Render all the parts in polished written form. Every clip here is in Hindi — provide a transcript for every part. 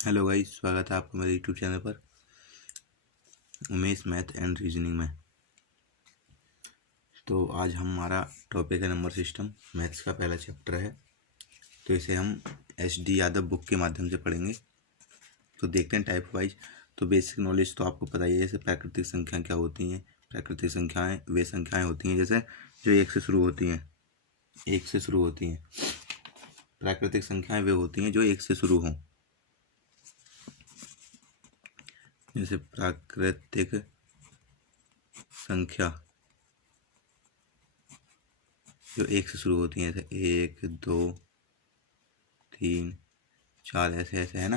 हेलो गाइस, स्वागत है आपका मेरे यूट्यूब चैनल पर उमेश मैथ एंड रीजनिंग में। तो आज हमारा टॉपिक है नंबर सिस्टम। मैथ्स का पहला चैप्टर है, तो इसे हम SD यादव बुक के माध्यम से पढ़ेंगे। तो देखते हैं टाइप वाइज। तो बेसिक नॉलेज तो आपको पता ही है, जैसे प्राकृतिक संख्या क्या होती हैं। प्राकृतिक संख्याएँ वे संख्याएँ होती हैं जैसे जो एक से शुरू होती हैं। प्राकृतिक संख्याएँ वे होती हैं जो एक से शुरू हों। जैसे प्राकृतिक संख्या जो एक से शुरू होती हैं, जैसे 1 2 3 4 ऐसे ऐसे है ना,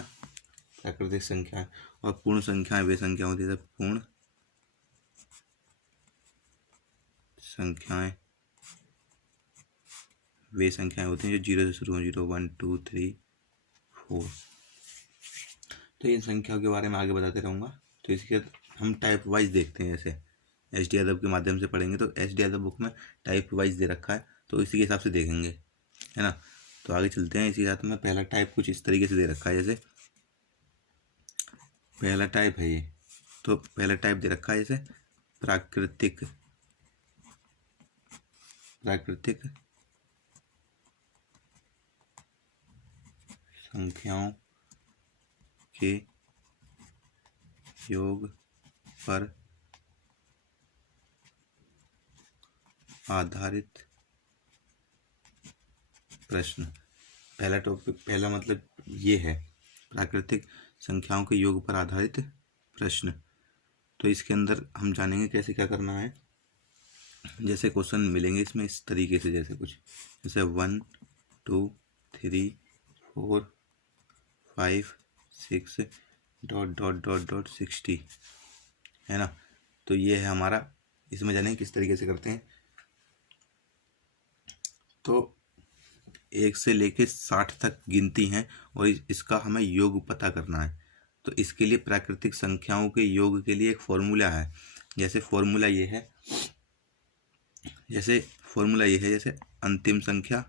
प्राकृतिक संख्या। और पूर्ण संख्याएं वे संख्या होती है, पूर्ण संख्याएं वे संख्याएं होती हैं जो 0 से शुरू हो, 0 1 2 3 4। तो इन संख्याओं के बारे में आगे बताते रहूँगा। तो इसके हम टाइप वाइज देखते हैं, जैसे SD यादव के माध्यम से पढ़ेंगे। तो SD यादव बुक में टाइप वाइज दे रखा है, तो इसी के हिसाब से देखेंगे, है ना। तो आगे चलते हैं। इसी साथ में पहला टाइप कुछ इस तरीके से दे रखा है, जैसे पहला टाइप है ये। तो पहला टाइप दे रखा है जैसे प्राकृतिक संख्याओं के योग पर आधारित प्रश्न। पहला टॉपिक, पहला मतलब ये है, प्राकृतिक संख्याओं के योग पर आधारित प्रश्न। तो इसके अंदर हम जानेंगे कैसे क्या करना है। जैसे क्वेश्चन मिलेंगे इसमें इस तरीके से, जैसे कुछ जैसे 1 2 3 4 5 6 ... 60, है ना। तो ये है हमारा, इसमें जानेंगे किस तरीके से करते हैं। तो 1 से लेके 60 तक गिनती हैं और इसका हमें योग पता करना है। तो इसके लिए प्राकृतिक संख्याओं के योग के लिए एक फॉर्मूला है। जैसे फॉर्मूला ये है, जैसे अंतिम संख्या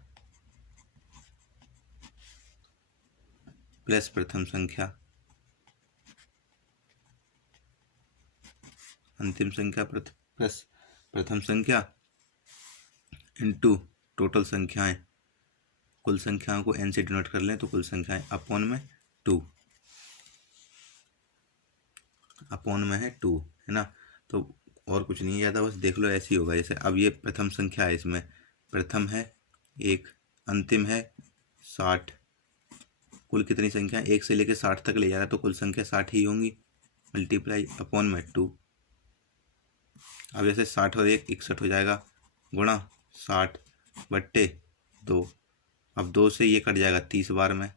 प्लस प्रथम संख्या, अंतिम संख्या प्लस प्रथम संख्या इनटू टोटल संख्याएं। कुल संख्याओं को n से डिनोट कर लें तो कुल संख्याएं अपॉन में 2 है ना। तो और कुछ नहीं है ज़्यादा, बस देख लो ऐसे ही होगा। जैसे अब ये प्रथम संख्या है, इसमें प्रथम है 1, अंतिम है 60। कुल कितनी संख्या 1 से लेकर 60 तक ले जा रहा है, तो कुल संख्या 60 ही होंगी, मल्टीप्लाई अपॉन में 2। अब जैसे 60 और 1 61 हो जाएगा, गुणा 60 बट्टे 2। अब 2 से ये कट जाएगा 30 बार में,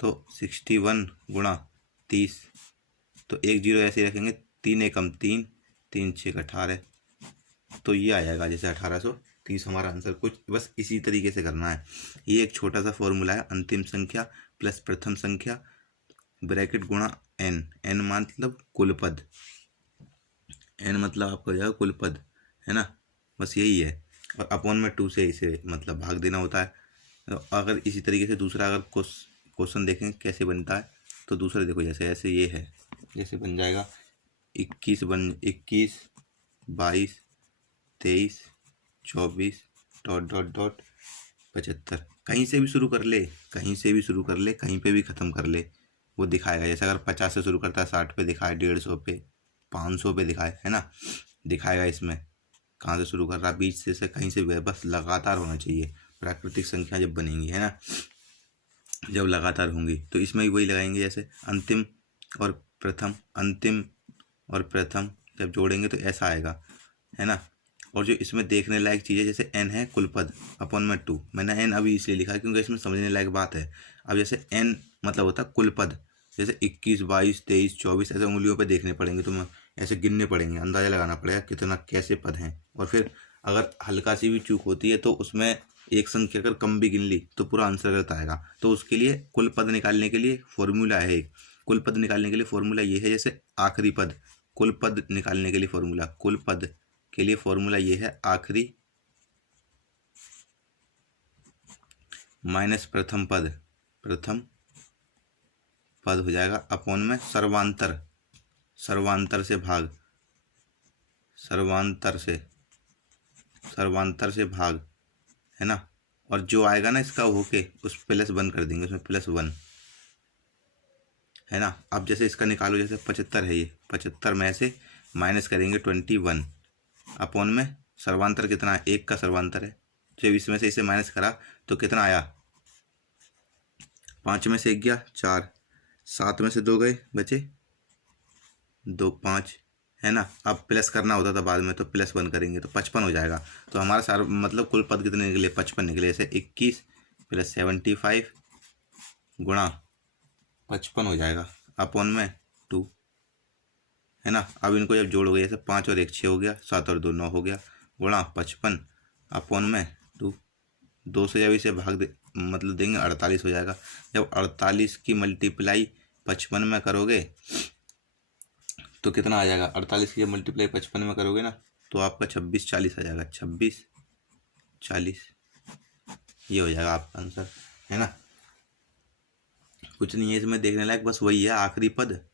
तो 61 गुणा 30। तो 1 0 ऐसे ही रखेंगे, 3 एकम 3, 3 6 18। तो ये आ जाएगा जैसे 1830 हमारा आंसर। कुछ बस इसी तरीके से करना है। ये एक छोटा सा फॉर्मूला है, अंतिम संख्या प्लस प्रथम संख्या ब्रैकेट गुणा n मतलब कुल पद, n मतलब आपका हो जाएगा कुल पद, है ना। बस यही है। और अपॉन में 2 से इसे मतलब भाग देना होता है। तो अगर इसी तरीके से दूसरा अगर क्वेश्चन देखें कैसे बनता है, तो दूसरा देखो, जैसे ऐसे ये है, जैसे बन जाएगा 21 22 23 24 ... 75। कहीं से भी शुरू कर ले, कहीं पे भी ख़त्म कर ले, वो दिखाएगा। जैसे अगर 50 से शुरू करता है, 60 पे दिखाए, 150 पे, 500 पे दिखाए, है ना, दिखाएगा इसमें कहाँ से शुरू कर रहा, बीच से कहीं से भी, बस लगातार होना चाहिए। प्राकृतिक संख्या जब बनेंगी, है ना, जब लगातार होंगी, तो इसमें भी वही लगाएंगे। जैसे अंतिम और प्रथम जब जोड़ेंगे तो ऐसा आएगा, है ना। और जो इसमें देखने लायक चीज़ है, जैसे n है कुल पद अपॉन में 2। मैंने n अभी इसलिए लिखा क्योंकि इसमें समझने लायक बात है। अब जैसे n मतलब होता है कुल पद, जैसे 21 22 23 24 ऐसे उंगलियों पे देखने पड़ेंगे, तुम्हें ऐसे गिनने पड़ेंगे, अंदाज़ा लगाना पड़ेगा कितना कैसे पद हैं। और फिर अगर हल्का सी भी चूक होती है तो उसमें एक संख्या अगर कम भी गिन ली तो पूरा आंसर गलत आएगा। तो उसके लिए कुल पद निकालने के लिए फॉर्मूला है एक। कुल पद निकालने के लिए फॉर्मूला ये है, जैसे आखिरी पद, कुल पद निकालने के लिए फॉर्मूला, कुल पद के लिए फॉर्मूला ये है, आखिरी माइनस प्रथम पद, पद हो जाएगा अपॉन में सर्वांतर, सर्वांतर से भाग, सर्वांतर से भाग, है ना। और जो आएगा ना इसका होके उस +1 कर देंगे, उसमें +1, है ना। अब जैसे इसका निकालो, जैसे 75 है, ये 75 में से माइनस करेंगे 21 अपॉन में सर्वांतर कितना है, 1 का सर्वांतर है। जब इसमें से इसे माइनस करा तो कितना आया, 5 में से 1 गया 4, 7 में से 2 गए बचे 2, 5, है ना। अब प्लस करना होता था बाद में, तो +1 करेंगे तो 55 हो जाएगा। तो हमारा सारा मतलब कुल पद कितने निकले, 55 निकले। जैसे 21 + 75 गुणा 55 हो जाएगा अपॉन में 2, है ना। अब इनको जब जोड़ोगे, जैसे 5 और 1 6 हो गया, 7 और 2 9 हो गया, गुणा 55 अपॉन में 2 से जब इसे भाग दे मतलब देंगे 48 हो जाएगा। जब 48 की मल्टीप्लाई 55 में करोगे तो कितना आ जाएगा, 48 की जब मल्टीप्लाई 55 में करोगे ना तो आपका 26 40 आ जाएगा, 26 40 ये हो जाएगा आपका आंसर, है ना। कुछ नहीं है इसमें देखने लायक, बस वही है, आखिरी पद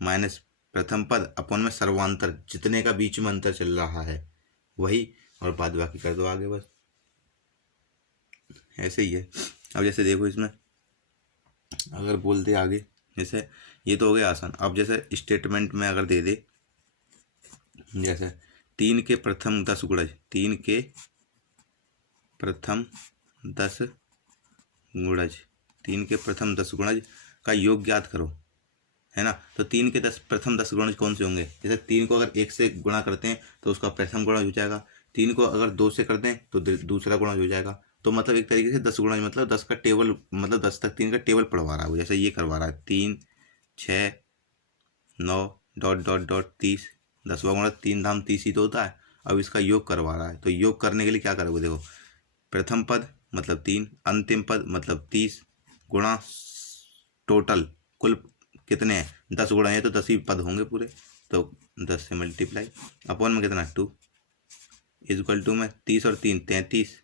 माइनस प्रथम पद अपॉन में सर्वांतर, जितने का बीच में अंतर चल रहा है वही, और बाद बाकी कर दो आगे, बस ऐसे ही है। अब जैसे देखो इसमें अगर बोल दे आगे, जैसे ये तो हो गया आसान। अब जैसे स्टेटमेंट में अगर दे दे, जैसे 3 के प्रथम 10 गुणज, 3 के प्रथम 10 गुणज, 3 के प्रथम 10 गुणज का योग ज्ञात करो, है ना। तो 3 के प्रथम 10 गुणज कौन से होंगे, जैसे 3 को अगर 1 से गुणा करते हैं तो उसका प्रथम गुणज हो जाएगा, 3 को अगर 2 से कर दें तो दूसरा गुणज हो जाएगा। तो मतलब एक तरीके से 10 गुणज मतलब 10 का टेबल, मतलब 10 तक 3 का टेबल पढ़वा रहा है वो, जैसे ये करवा रहा है 3 6 9 ... 30, 10वां गुणज 3 धाम 30 ही तो होता है। अब इसका योग करवा रहा है, तो योग करने के लिए क्या करोगे, देखो प्रथम पद मतलब 3, अंतिम पद मतलब 30 गुणा टोटल कुल कितने हैं, 10 गुणा है तो 10 ही पद होंगे पूरे, तो 10 से मल्टीप्लाई अपॉन में कितना 2 इक्वल टू में 30 और 3 33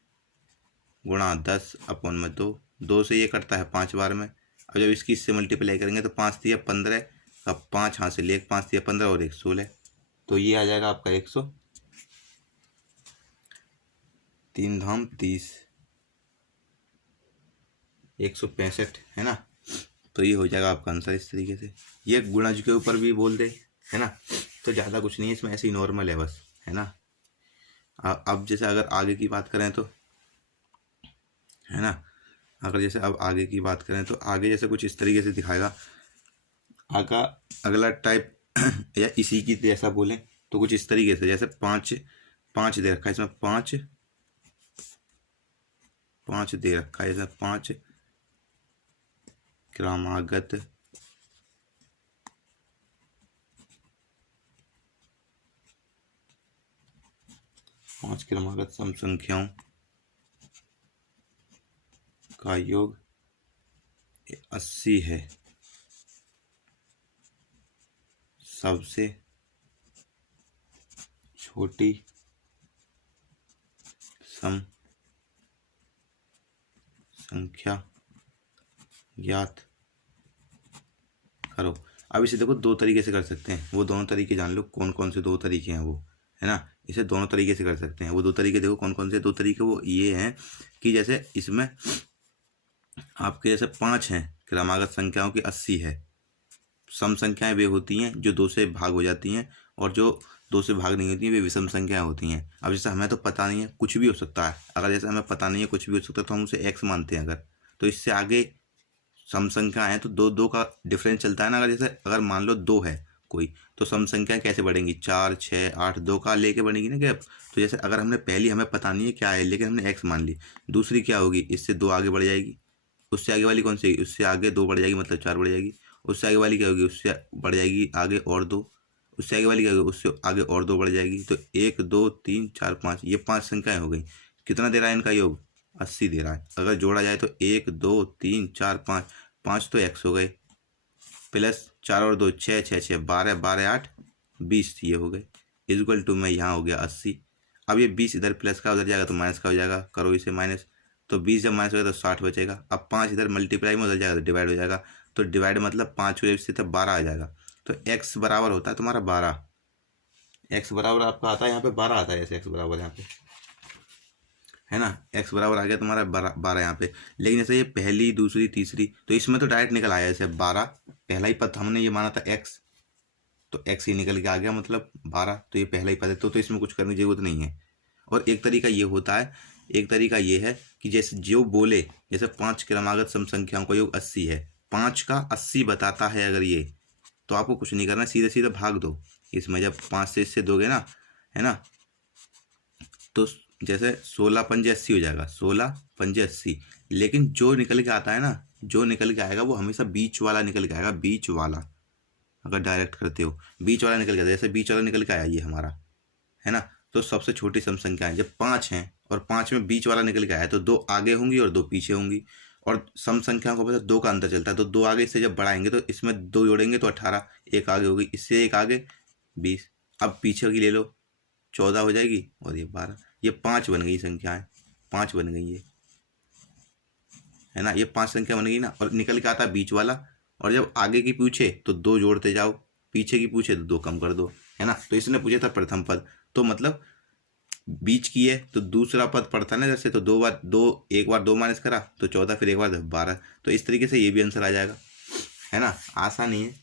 गुणा 10 अपॉन में 2, 2 से ये कटता है 5 बार में। अब जब इसकी इससे मल्टीप्लाई करेंगे तो 5 3 15, अब 5 हाथ से ले, 5 3 15 और 1 16, तो ये आ जाएगा आपका 100, 3 धाम 30 165, है ना। तो ये हो जाएगा आपका आंसर इस तरीके से। ये गुणज के ऊपर भी बोल दे, है ना, तो ज़्यादा कुछ नहीं है इसमें, ऐसे ही नॉर्मल है बस, है ना। अब जैसे अगर आगे की बात करें तो, है ना, अगर जैसे अब आगे की बात करें तो आगे जैसे कुछ इस तरीके से दिखाएगा। अगला टाइप या इसी की जैसा बोलें तो कुछ इस तरीके से, जैसे 5 दे रखा है इसमें, 5 दे रखा है इसमें, 5 क्रमागत सम संख्याओं का योग 80 है, सबसे छोटी सम संख्या ज्ञात करो। अब इसे देखो 2 तरीके से कर सकते हैं, वो दोनों तरीके जान लो कौन कौन से 2 तरीके हैं वो, है ना। इसे दोनों तरीके से कर सकते हैं, वो 2 तरीके देखो कौन कौन से 2 तरीके, वो ये हैं कि जैसे इसमें आपके जैसे 5 हैं, क्रमागत संख्याओं की 80 है। सम संख्याएं वे होती हैं जो 2 से भाग हो जाती हैं, और जो 2 से भाग नहीं होती हैं वे विषम संख्याएं होती हैं। अब जैसे हमें तो पता नहीं है, कुछ भी हो सकता है, अगर जैसे हमें पता नहीं है कुछ भी हो सकता है तो हम उसे x मानते हैं अगर, तो इससे आगे सम संख्या है तो 2 का डिफरेंस चलता है ना। अगर जैसे अगर मान लो 2 है कोई, तो सम संख्याएं कैसे बढ़ेंगी, 4 6 8 2 का लेके बढ़ेगी ना गैप। तो जैसे अगर हमने पहली हमें पता नहीं है क्या है लेकिन हमने x मान ली, दूसरी क्या होगी, इससे 2 आगे बढ़ जाएगी, उससे आगे वाली कौन सी, उससे आगे 2 बढ़ जाएगी मतलब 4 बढ़ जाएगी, उससे आगे वाली क्या होगी, उससे बढ़ जाएगी आगे और 2, उससे आगे वाली क्या होगी, उससे आगे और 2 बढ़ जाएगी। तो 1 2 3 4 5, ये 5 संख्याएं हो गई। कितना दे रहा है इनका योग, 80 दे रहा है। अगर जोड़ा जाए तो 1 2 3 4 5, 5 तो x हो गए, प्लस 4 और 2 6 6 6 12 12 8 20, ये हो गए इक्वल टू में यहाँ हो गया 80। अब ये 20 इधर प्लस का उधर जाएगा तो माइनस का हो जाएगा, करो इसे माइनस, तो 20 जब माइनस होगा तो 60 बचेगा। अब 5 इधर मल्टीप्लाई में उधर जाएगा तो डिवाइड हो जाएगा, तो डिवाइड मतलब 5 को जब 12 आ जाएगा। तो x बराबर होता है तुम्हारा 12, x बराबर आपका आता है यहाँ पे 12 आता है, जैसे x बराबर यहाँ पे है ना, x बराबर आ गया तुम्हारा 12 यहाँ पे। लेकिन जैसे ये पहली दूसरी तीसरी, तो इसमें तो डायरेक्ट निकल आया, जैसे 12 पहला ही पद हमने ये माना था x, तो x ही निकल के आ गया, मतलब 12, तो ये पहला ही पद है, तो इसमें कुछ करने की जरूरत नहीं है। और एक तरीका ये होता है, एक तरीका ये है कि जैसे जो बोले, जैसे 5 क्रमागत सम संख्याओं का योग 80 है, 5 का 80 बताता है अगर ये, तो आपको कुछ नहीं करना, सीधे सीधे भाग दो इसमें। जब 5 से इससे दोगे ना, है ना, तो जैसे 16 पंजे 80 हो जाएगा, 16 पंजे 80। लेकिन जो निकल के आता है ना, जो निकल के आएगा वो हमेशा बीच वाला निकल के आएगा, बीच वाला। अगर डायरेक्ट करते हो बीच वाला निकल के आता है, जैसे बीच वाला निकल के आया ये हमारा, है ना। तो सबसे छोटी सम संख्या है, जब 5 हैं और 5 में बीच वाला निकल के आया, तो 2 आगे होंगी और 2 पीछे होंगी। और सम संख्याओं को पता 2 का अंतर चलता है, तो 2 आगे इससे जब बढ़ाएंगे तो इसमें 2 जोड़ेंगे तो 18, एक आगे होगी, इससे एक आगे 20। अब पीछे की ले लो, 14 हो जाएगी, और ये 12, ये 5 बन गई संख्याएं, 5 बन गई ये, है ना, ये 5 संख्या बन गई ना। और निकल के आता है बीच वाला, और जब आगे की पूछे तो 2 जोड़ते जाओ, पीछे की पूछे तो 2 कम कर दो, है ना। तो इसने पूछा था प्रथम पद, तो मतलब बीच की है तो दूसरा पद पड़ता है ना जैसे, तो 2 बार 2, एक बार 2 माइनस करा तो 14, फिर एक बार 12। तो इस तरीके से ये भी आंसर आ जाएगा, है ना, आसान ही है।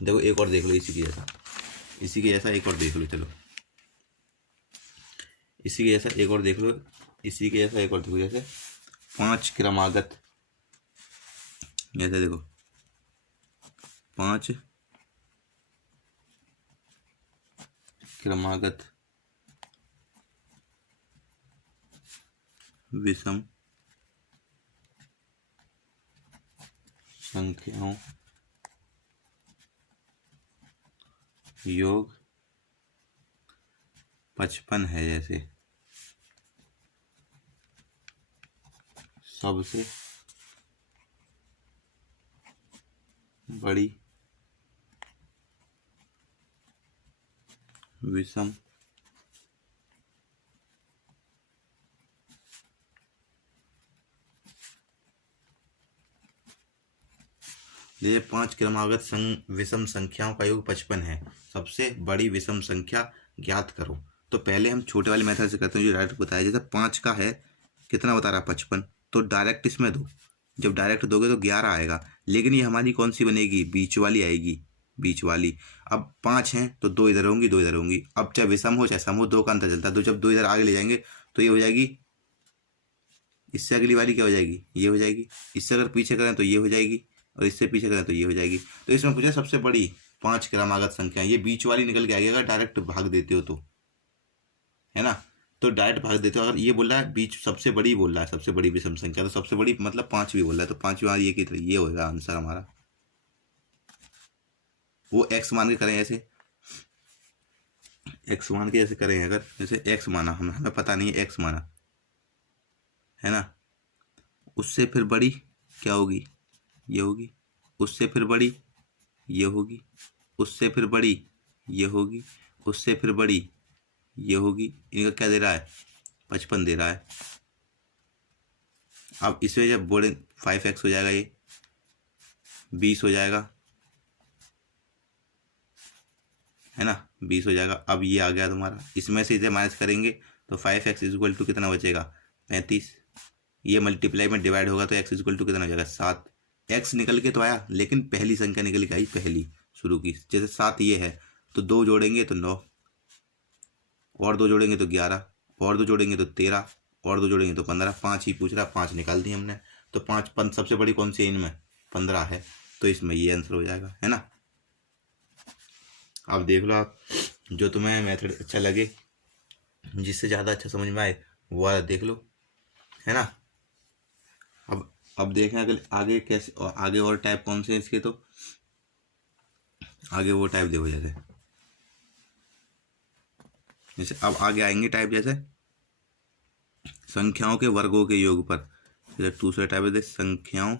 देखो एक और देख लो इसी के जैसा, इसी के जैसा एक और देख लो, चलो इसी के जैसा एक और देख लो, इसी के जैसा एक और देखो, जैसे 5 क्रमागत, जैसे देखो 5 क्रमागत विषम संख्याओं योग 55 है, जैसे सबसे बड़ी विषम ये 5 क्रमागत विषम संख्याओं का योग 55 है, सबसे बड़ी विषम संख्या ज्ञात करो। तो पहले हम छोटे वाले मेथड से करते हैं, जो डायरेक्ट बताया, जैसे 5 का है कितना बता रहा है 55, तो डायरेक्ट इसमें दो, जब डायरेक्ट दोगे तो 11 आएगा। लेकिन ये हमारी कौन सी बनेगी, बीच वाली आएगी, बीच वाली। अब 5 हैं तो 2 इधर होंगी 2 इधर होंगी। अब चाहे विषम हो चाहे सम हो, 2 का अंतर चलता है, तो जब 2 इधर आगे ले जाएंगे तो ये हो जाएगी, इससे अगली वाली क्या हो जाएगी, ये हो जाएगी। इससे अगर पीछे करें तो ये हो जाएगी, और इससे पीछे करें तो ये हो जाएगी। तो इसमें पूछा सबसे बड़ी 5 क्रमागत संख्या, ये बीच वाली निकल के आएगी अगर डायरेक्ट भाग देते हो तो, है ना। तो डायरेक्ट भाग देते हो, अगर ये बोल रहा है बीच सबसे बड़ी बोल रहा है, सबसे बड़ी विषम संख्या, तो सबसे बड़ी मतलब 5 भी बोल रहा है, तो 5 ये की तरह ये होगा आंसर हमारा। वो एक्स मान के करें, ऐसे एक्स मान के जैसे करें, अगर जैसे एक्स माना, हमें पता नहीं है एक्स माना, है ना, उससे फिर बड़ी क्या होगी, ये होगी, उससे फिर बड़ी ये होगी, उससे फिर बड़ी ये होगी, उससे फिर बड़ी ये होगी। इनका क्या दे रहा है, 55 दे रहा है। अब इसमें जब बोले 5x हो जाएगा, ये 20 हो जाएगा, है ना, 20 हो जाएगा। अब ये आ गया तुम्हारा, इसमें से इसे माइनस करेंगे तो 5x इक्वल टू कितना बचेगा, 35। ये मल्टीप्लाई में डिवाइड होगा तो x इक्वल टू कितना हो जाएगा, 7। x निकल के तो आया, लेकिन पहली संख्या निकल के आई, पहली शुरू की, जैसे 7 ये है तो 2 जोड़ेंगे तो 9, और 2 जोड़ेंगे तो 11, और 2 जोड़ेंगे तो 13, और 2 जोड़ेंगे तो 15। 5 ही पूछ रहा, 5 निकाल दी हमने। तो 5 सबसे बड़ी कौन सी है इनमें, 15 है, तो इसमें ये आंसर हो जाएगा, है ना। अब देख लो आप, जो तुम्हें मेथड अच्छा लगे, जिससे ज़्यादा अच्छा समझ में आए, वो वाला देख लो, है ना। अब देखें अगर आगे कैसे, और आगे और टाइप कौन से हैं इसके, तो आगे वो टाइप देखो, जैसे जैसे अब आगे आएंगे टाइप, जैसे संख्याओं के वर्गों के योग पर, जैसे दूसरा टाइप है संख्याओं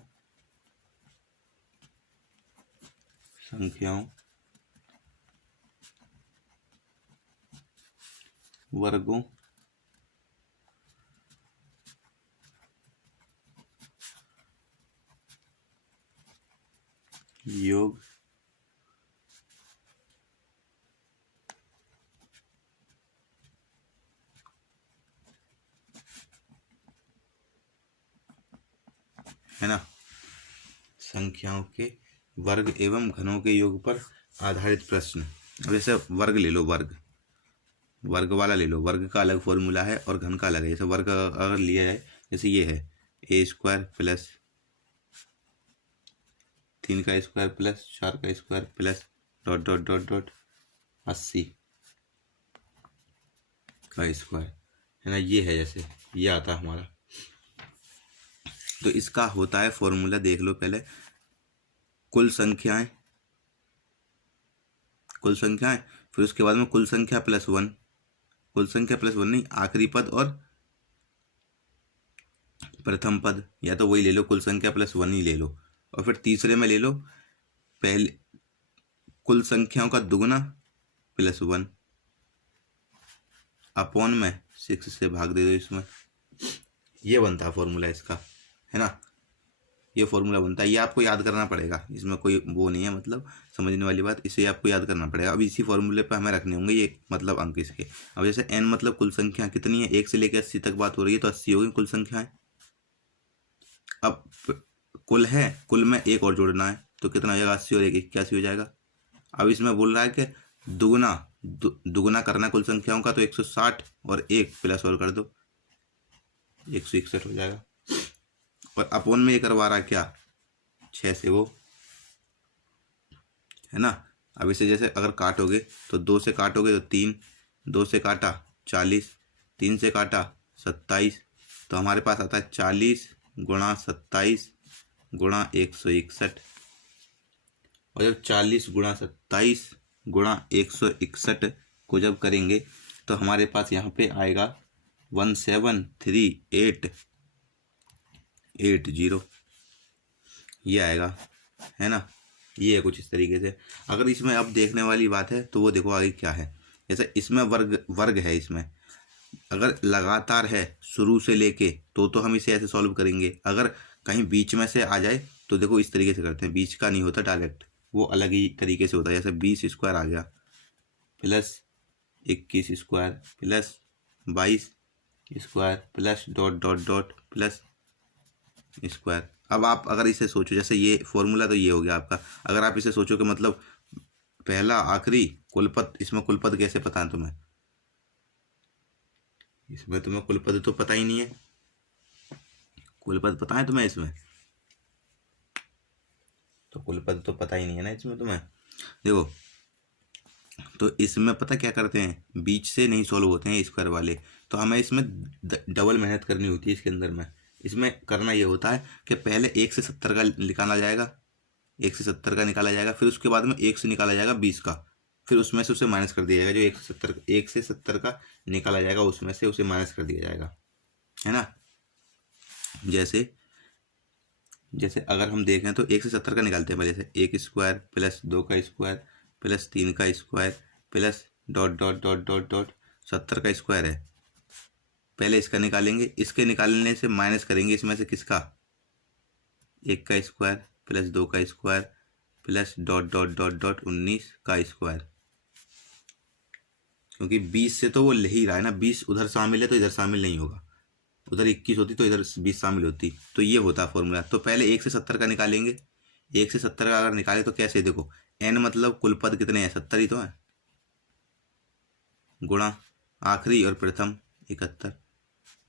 वर्गों योग है ना, संख्याओं के वर्ग एवं घनों के योग पर आधारित प्रश्न। अब जैसे वर्ग ले लो, वर्ग वर्ग वाला ले लो, वर्ग का अलग फॉर्मूला है और घन का अलग है। जैसे वर्ग अगर लिया जाए, जैसे ये है a² प्लस 3 का स्क्वायर प्लस 4 का square plus dot dot dot dot 80 का स्क्वायर, है ना, ये है, जैसे ये आता है हमारा। तो इसका होता है फॉर्मूला, देख लो पहले, कुल संख्याएं, कुल संख्याएं, फिर उसके बाद में कुल संख्या प्लस 1, कुल संख्या प्लस 1 नहीं, आखिरी पद और प्रथम पद, या तो वही ले लो, कुल संख्या प्लस 1 ही ले लो। और फिर तीसरे में ले लो पहले कुल संख्याओं का दुगुना प्लस 1 अपॉन में 6 से भाग दे दो इसमें। ये बनता है फॉर्मूला इसका, है ना, ये फॉर्मूला बनता है। ये आपको याद करना पड़ेगा, इसमें कोई वो नहीं है, मतलब समझने वाली बात, इसे आपको याद करना पड़ेगा। अब इसी फॉर्मूले पे हमें रखने होंगे ये मतलब अंक इसके। अब जैसे n मतलब कुल संख्या कितनी है, 1 से लेकर 80 तक बात हो रही है, तो 80 होगी कुल संख्याएं। अब कुल है, कुल में एक और जोड़ना है, तो कितना हो जाएगा, 80 और 1 81 हो जाएगा। अब इसमें बोल रहा है कि दुगुना करना कुल संख्याओं का, तो 160 और 1 प्लस और कर दो, 161 हो जाएगा। और अपोन में ये करवा रहा है क्या, 6 से वो, है ना। अब इसे जैसे अगर काटोगे तो 2 से काटोगे तो 3, 2 से काटा 40, 3 से काटा 27, तो हमारे पास आता है 40 गुणा 27 गुणा 161। और जब 40 गुणा 27 गुणा 161 को जब करेंगे तो हमारे पास यहाँ पे आएगा 173,880, ये आएगा, है ना। ये है कुछ इस तरीके से। अगर इसमें अब देखने वाली बात है तो वो देखो आगे क्या है। जैसे इसमें वर्ग है, इसमें अगर लगातार है शुरू से लेके तो हम इसे ऐसे सॉल्व करेंगे। अगर कहीं बीच में से आ जाए तो देखो इस तरीके से करते हैं, बीच का नहीं होता डायरेक्ट, वो अलग ही तरीके से होता है। जैसे 20 स्क्वायर आ गया plus 21 square plus 22 square plus dot dot dot plus square. अब आप अगर इसे सोचो, जैसे ये फॉर्मूला तो ये हो गया आपका, अगर आप इसे सोचो कि मतलब पहला आखिरी कुलपद, इसमें कुलपद कैसे पता है तुम्हें, इसमें तुम्हें कुलपद तो पता ही नहीं है, कुलपद पता है तुम्हें इसमें, तो कुलपद तो पता ही नहीं है ना इसमें तुम्हें। देखो तो इसमें पता क्या करते हैं, बीच से नहीं सॉल्व होते हैं स्क्वायर वाले, तो हमें इसमें डबल मेहनत करनी होती है इसके अंदर में। इसमें करना ये होता है कि पहले 1 से 70 का निकाला जाएगा, 1 से 70 का निकाला जाएगा, फिर उसके बाद में 1 से निकाला जाएगा 20 का, फिर उसमें से उसे माइनस कर दिया जाएगा। जो 1 से 70 का निकाला जाएगा उसमें से उसे माइनस कर दिया जाएगा, है ना। जैसे अगर हम देखें तो 1 से 70 का निकालते हैं पहले, जैसे 1 स्क्वायर प्लस 2 का स्क्वायर प्लस 3 का square plus dot dot dot dot dot 70 का स्क्वायर है। पहले इसका निकालेंगे, इसके निकालने से माइनस करेंगे इसमें से किसका, 1 का स्क्वायर प्लस 2 का square plus dot dot dot dot 19 का स्क्वायर। क्योंकि 20 से तो वो ले ही रहा है ना, 20 उधर शामिल है तो इधर शामिल नहीं होगा, उधर 21 होती तो इधर 20 शामिल होती, तो ये होता फॉर्मूला। तो पहले 1 से 70 का निकालेंगे, 1 से 70 का अगर निकाले तो कैसे, देखो n मतलब कुल पद कितने हैं, 70 ही तो है, गुणा आखिरी और प्रथम 71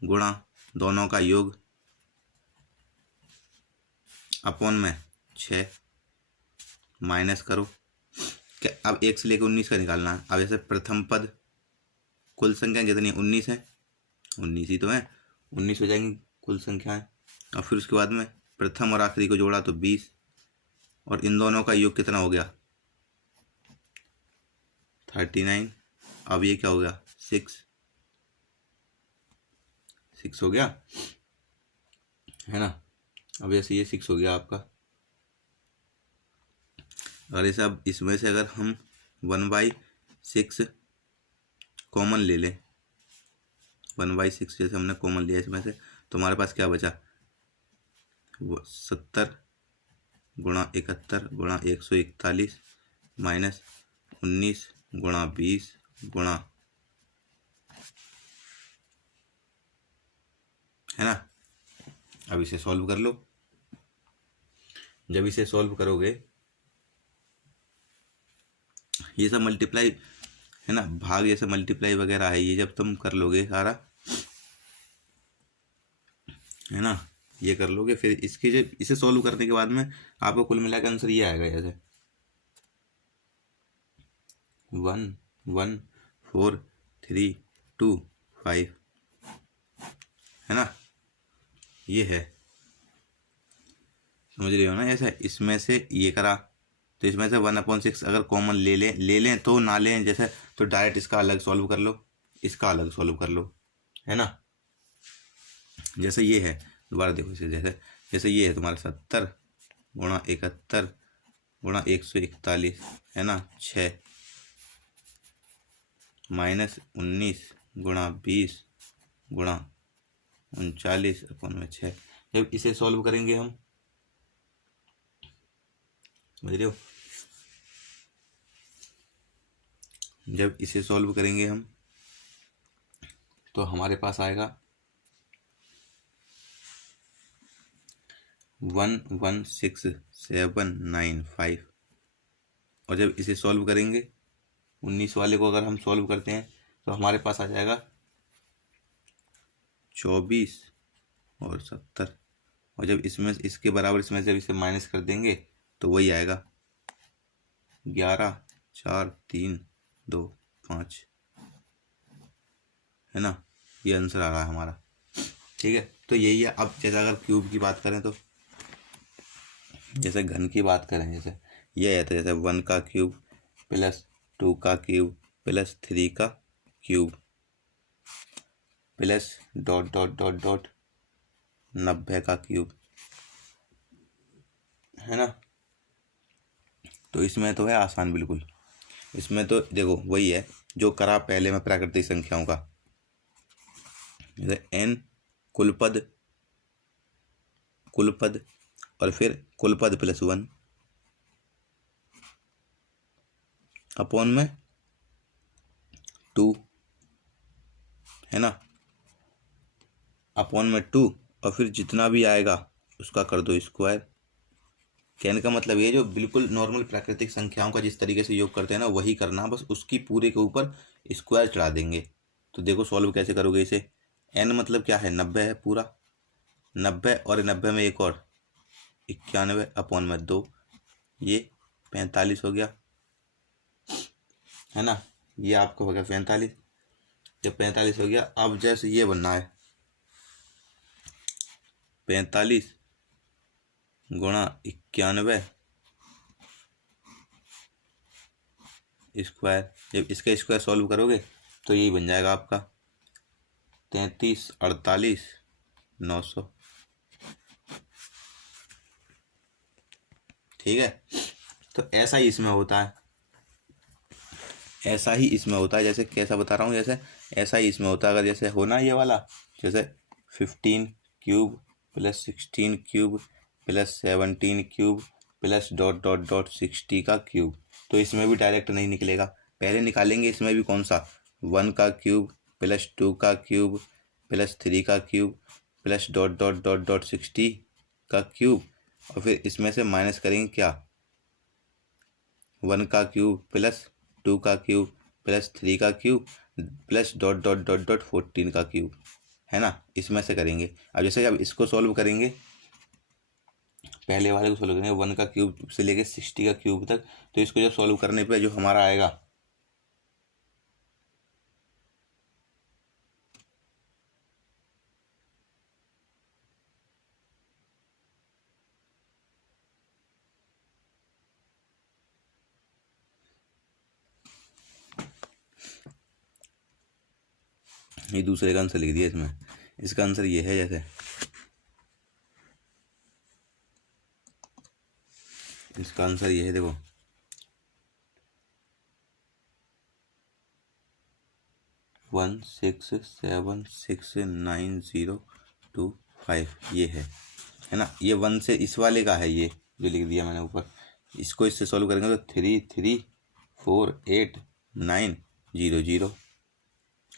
गुणा दोनों का योग अपॉन में 6 माइनस करो क्या, अब 1 से लेकर 19 का निकालना है। अब जैसे प्रथम पद कुल संख्या कितनी है, 19 है, 19 ही तो है, 19 हो जाएंगी कुल संख्याएं। और फिर उसके बाद में प्रथम और आखिरी को जोड़ा तो 20, और इन दोनों का योग कितना हो गया, 39। अब ये क्या हो गया, 6 हो गया, है ना। अब जैसे ये 6 हो गया आपका। अगर इसे अब इसमें से अगर हम 1/6 कॉमन ले लें, 1/6 जैसे हमने कॉमन लिया इसमें से, तो हमारे पास क्या बचा, 70 गुणा 71 गुणा 141 माइनस 19 गुणा 20 गुणा, है ना। अब इसे सॉल्व कर लो। जब इसे सॉल्व करोगे, ये सब मल्टीप्लाई, है ना, भाग ये सब मल्टीप्लाई वगैरह है, ये जब तुम कर लोगे सारा, है ना, ये कर लोगे, फिर इसकी जब इसे सॉल्व करने के बाद में आपको कुल मिला के आंसर ये आएगा, जैसे 1 1 4 3 2 5, है ना, ये है। समझ रहे हो ना। ऐसा इसमें से ये करा, तो इसमें से 1/6 अगर कॉमन ले लें तो ना लें, जैसे तो डायरेक्ट इसका अलग सॉल्व कर लो, इसका अलग सॉल्व कर लो, है ना। जैसे ये है, दोबारा देखो इसे, जैसे जैसे ये है तुम्हारा 70 गुणा 71 गुणा 141, है ना, 6 माइनस 19 गुणा 20 गुणा 39/6। जब इसे सॉल्व करेंगे हम, समझ रहे हो, जब इसे सॉल्व करेंगे हम तो हमारे पास आएगा 116,795। और जब इसे सॉल्व करेंगे 19 वाले को अगर हम सॉल्व करते हैं तो हमारे पास आ जाएगा 24 और 70। और जब इसमें इसके बराबर इसमें जब इसे माइनस कर देंगे तो वही आएगा 11 4 3 2 5, है ना। ये आंसर आ रहा है हमारा, ठीक है। तो यही है। अब जैसे अगर क्यूब की बात करें, तो जैसे घन की बात करें, जैसे ये है, तो जैसे 1 का क्यूब प्लस 2 का क्यूब प्लस 3 का cube plus dot dot dot dot 90 का क्यूब, है ना। तो इसमें तो है आसान बिल्कुल। इसमें तो देखो वही है जो करा पहले में प्राकृतिक संख्याओं का, जैसे n कुलपद कुलपद और फिर कुलपद प्लस 1 अपॉन में 2, है ना, अपॉन में 2, और फिर जितना भी आएगा उसका कर दो स्क्वायर। कहने का मतलब ये जो बिल्कुल नॉर्मल प्राकृतिक संख्याओं का जिस तरीके से योग करते हैं ना, वही करना, बस उसकी पूरे के ऊपर स्क्वायर चढ़ा देंगे। तो देखो सॉल्व कैसे करोगे इसे। n मतलब क्या है, 90 है पूरा, 90 और 90 में एक और 91 अपॉन में 2, ये 45 हो गया, है ना। ये आपको हो गया 45। जब 45 हो गया, अब जैसे ये बनना है 45 गुणा 91 स्क्वायर। जब इसका स्क्वायर सॉल्व करोगे तो यही बन जाएगा आपका 33 48 900, ठीक है। तो ऐसा ही इसमें होता है, ऐसा ही इसमें होता है। जैसे कैसा बता रहा हूँ, जैसे ऐसा ही इसमें होता है। अगर जैसे होना ये वाला, जैसे 15 cube plus 16 cube plus 17 cube plus dot dot dot 60 का क्यूब, तो इसमें भी डायरेक्ट नहीं निकलेगा। पहले निकालेंगे इसमें भी कौन सा, 1 का क्यूब प्लस 2 का क्यूब प्लस 3 का cube plus dot dot dot dot 60 का क्यूब, और फिर इसमें से माइनस करेंगे क्या, 1 का क्यूब प्लस 2 का क्यूब प्लस 3 का cube plus dot dot dot dot 14 का क्यूब, है ना। इसमें से करेंगे। अब जैसे जब इसको सॉल्व करेंगे, पहले वाले को सॉल्व करेंगे 1 का क्यूब से लेके 60 का क्यूब तक, तो इसको जब सॉल्व करने पे जो हमारा आएगा, ये दूसरे का आंसर लिख दिया इसमें, इसका आंसर ये है, जैसे इसका आंसर ये है, देखो 1676925, ये है ना। ये 1 से इस वाले का है, ये जो लिख दिया मैंने ऊपर। इसको इससे सॉल्व करेंगे तो 3 3 4 8 9 0 0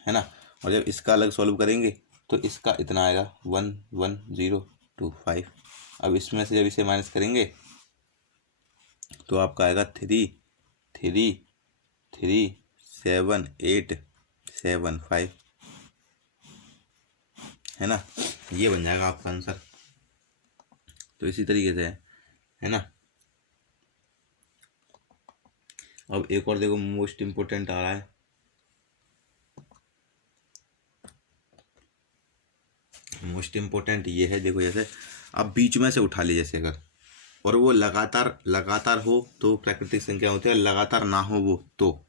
है ना। और जब इसका अलग सॉल्व करेंगे तो इसका इतना आएगा 1 1 0 2 5। अब इसमें से जब इसे माइनस करेंगे तो आपका आएगा 3 3 3 7 8 7 5 है ना। ये बन जाएगा आपका आंसर। तो इसी तरीके से है ना। अब एक और देखो मोस्ट इम्पोर्टेंट आ रहा है। मोस्ट इम्पोर्टेंट ये है, देखो जैसे अब बीच में से उठा ले जैसे अगर, और वो लगातार हो तो प्राकृतिक संख्या होती है, लगातार ना हो वो तो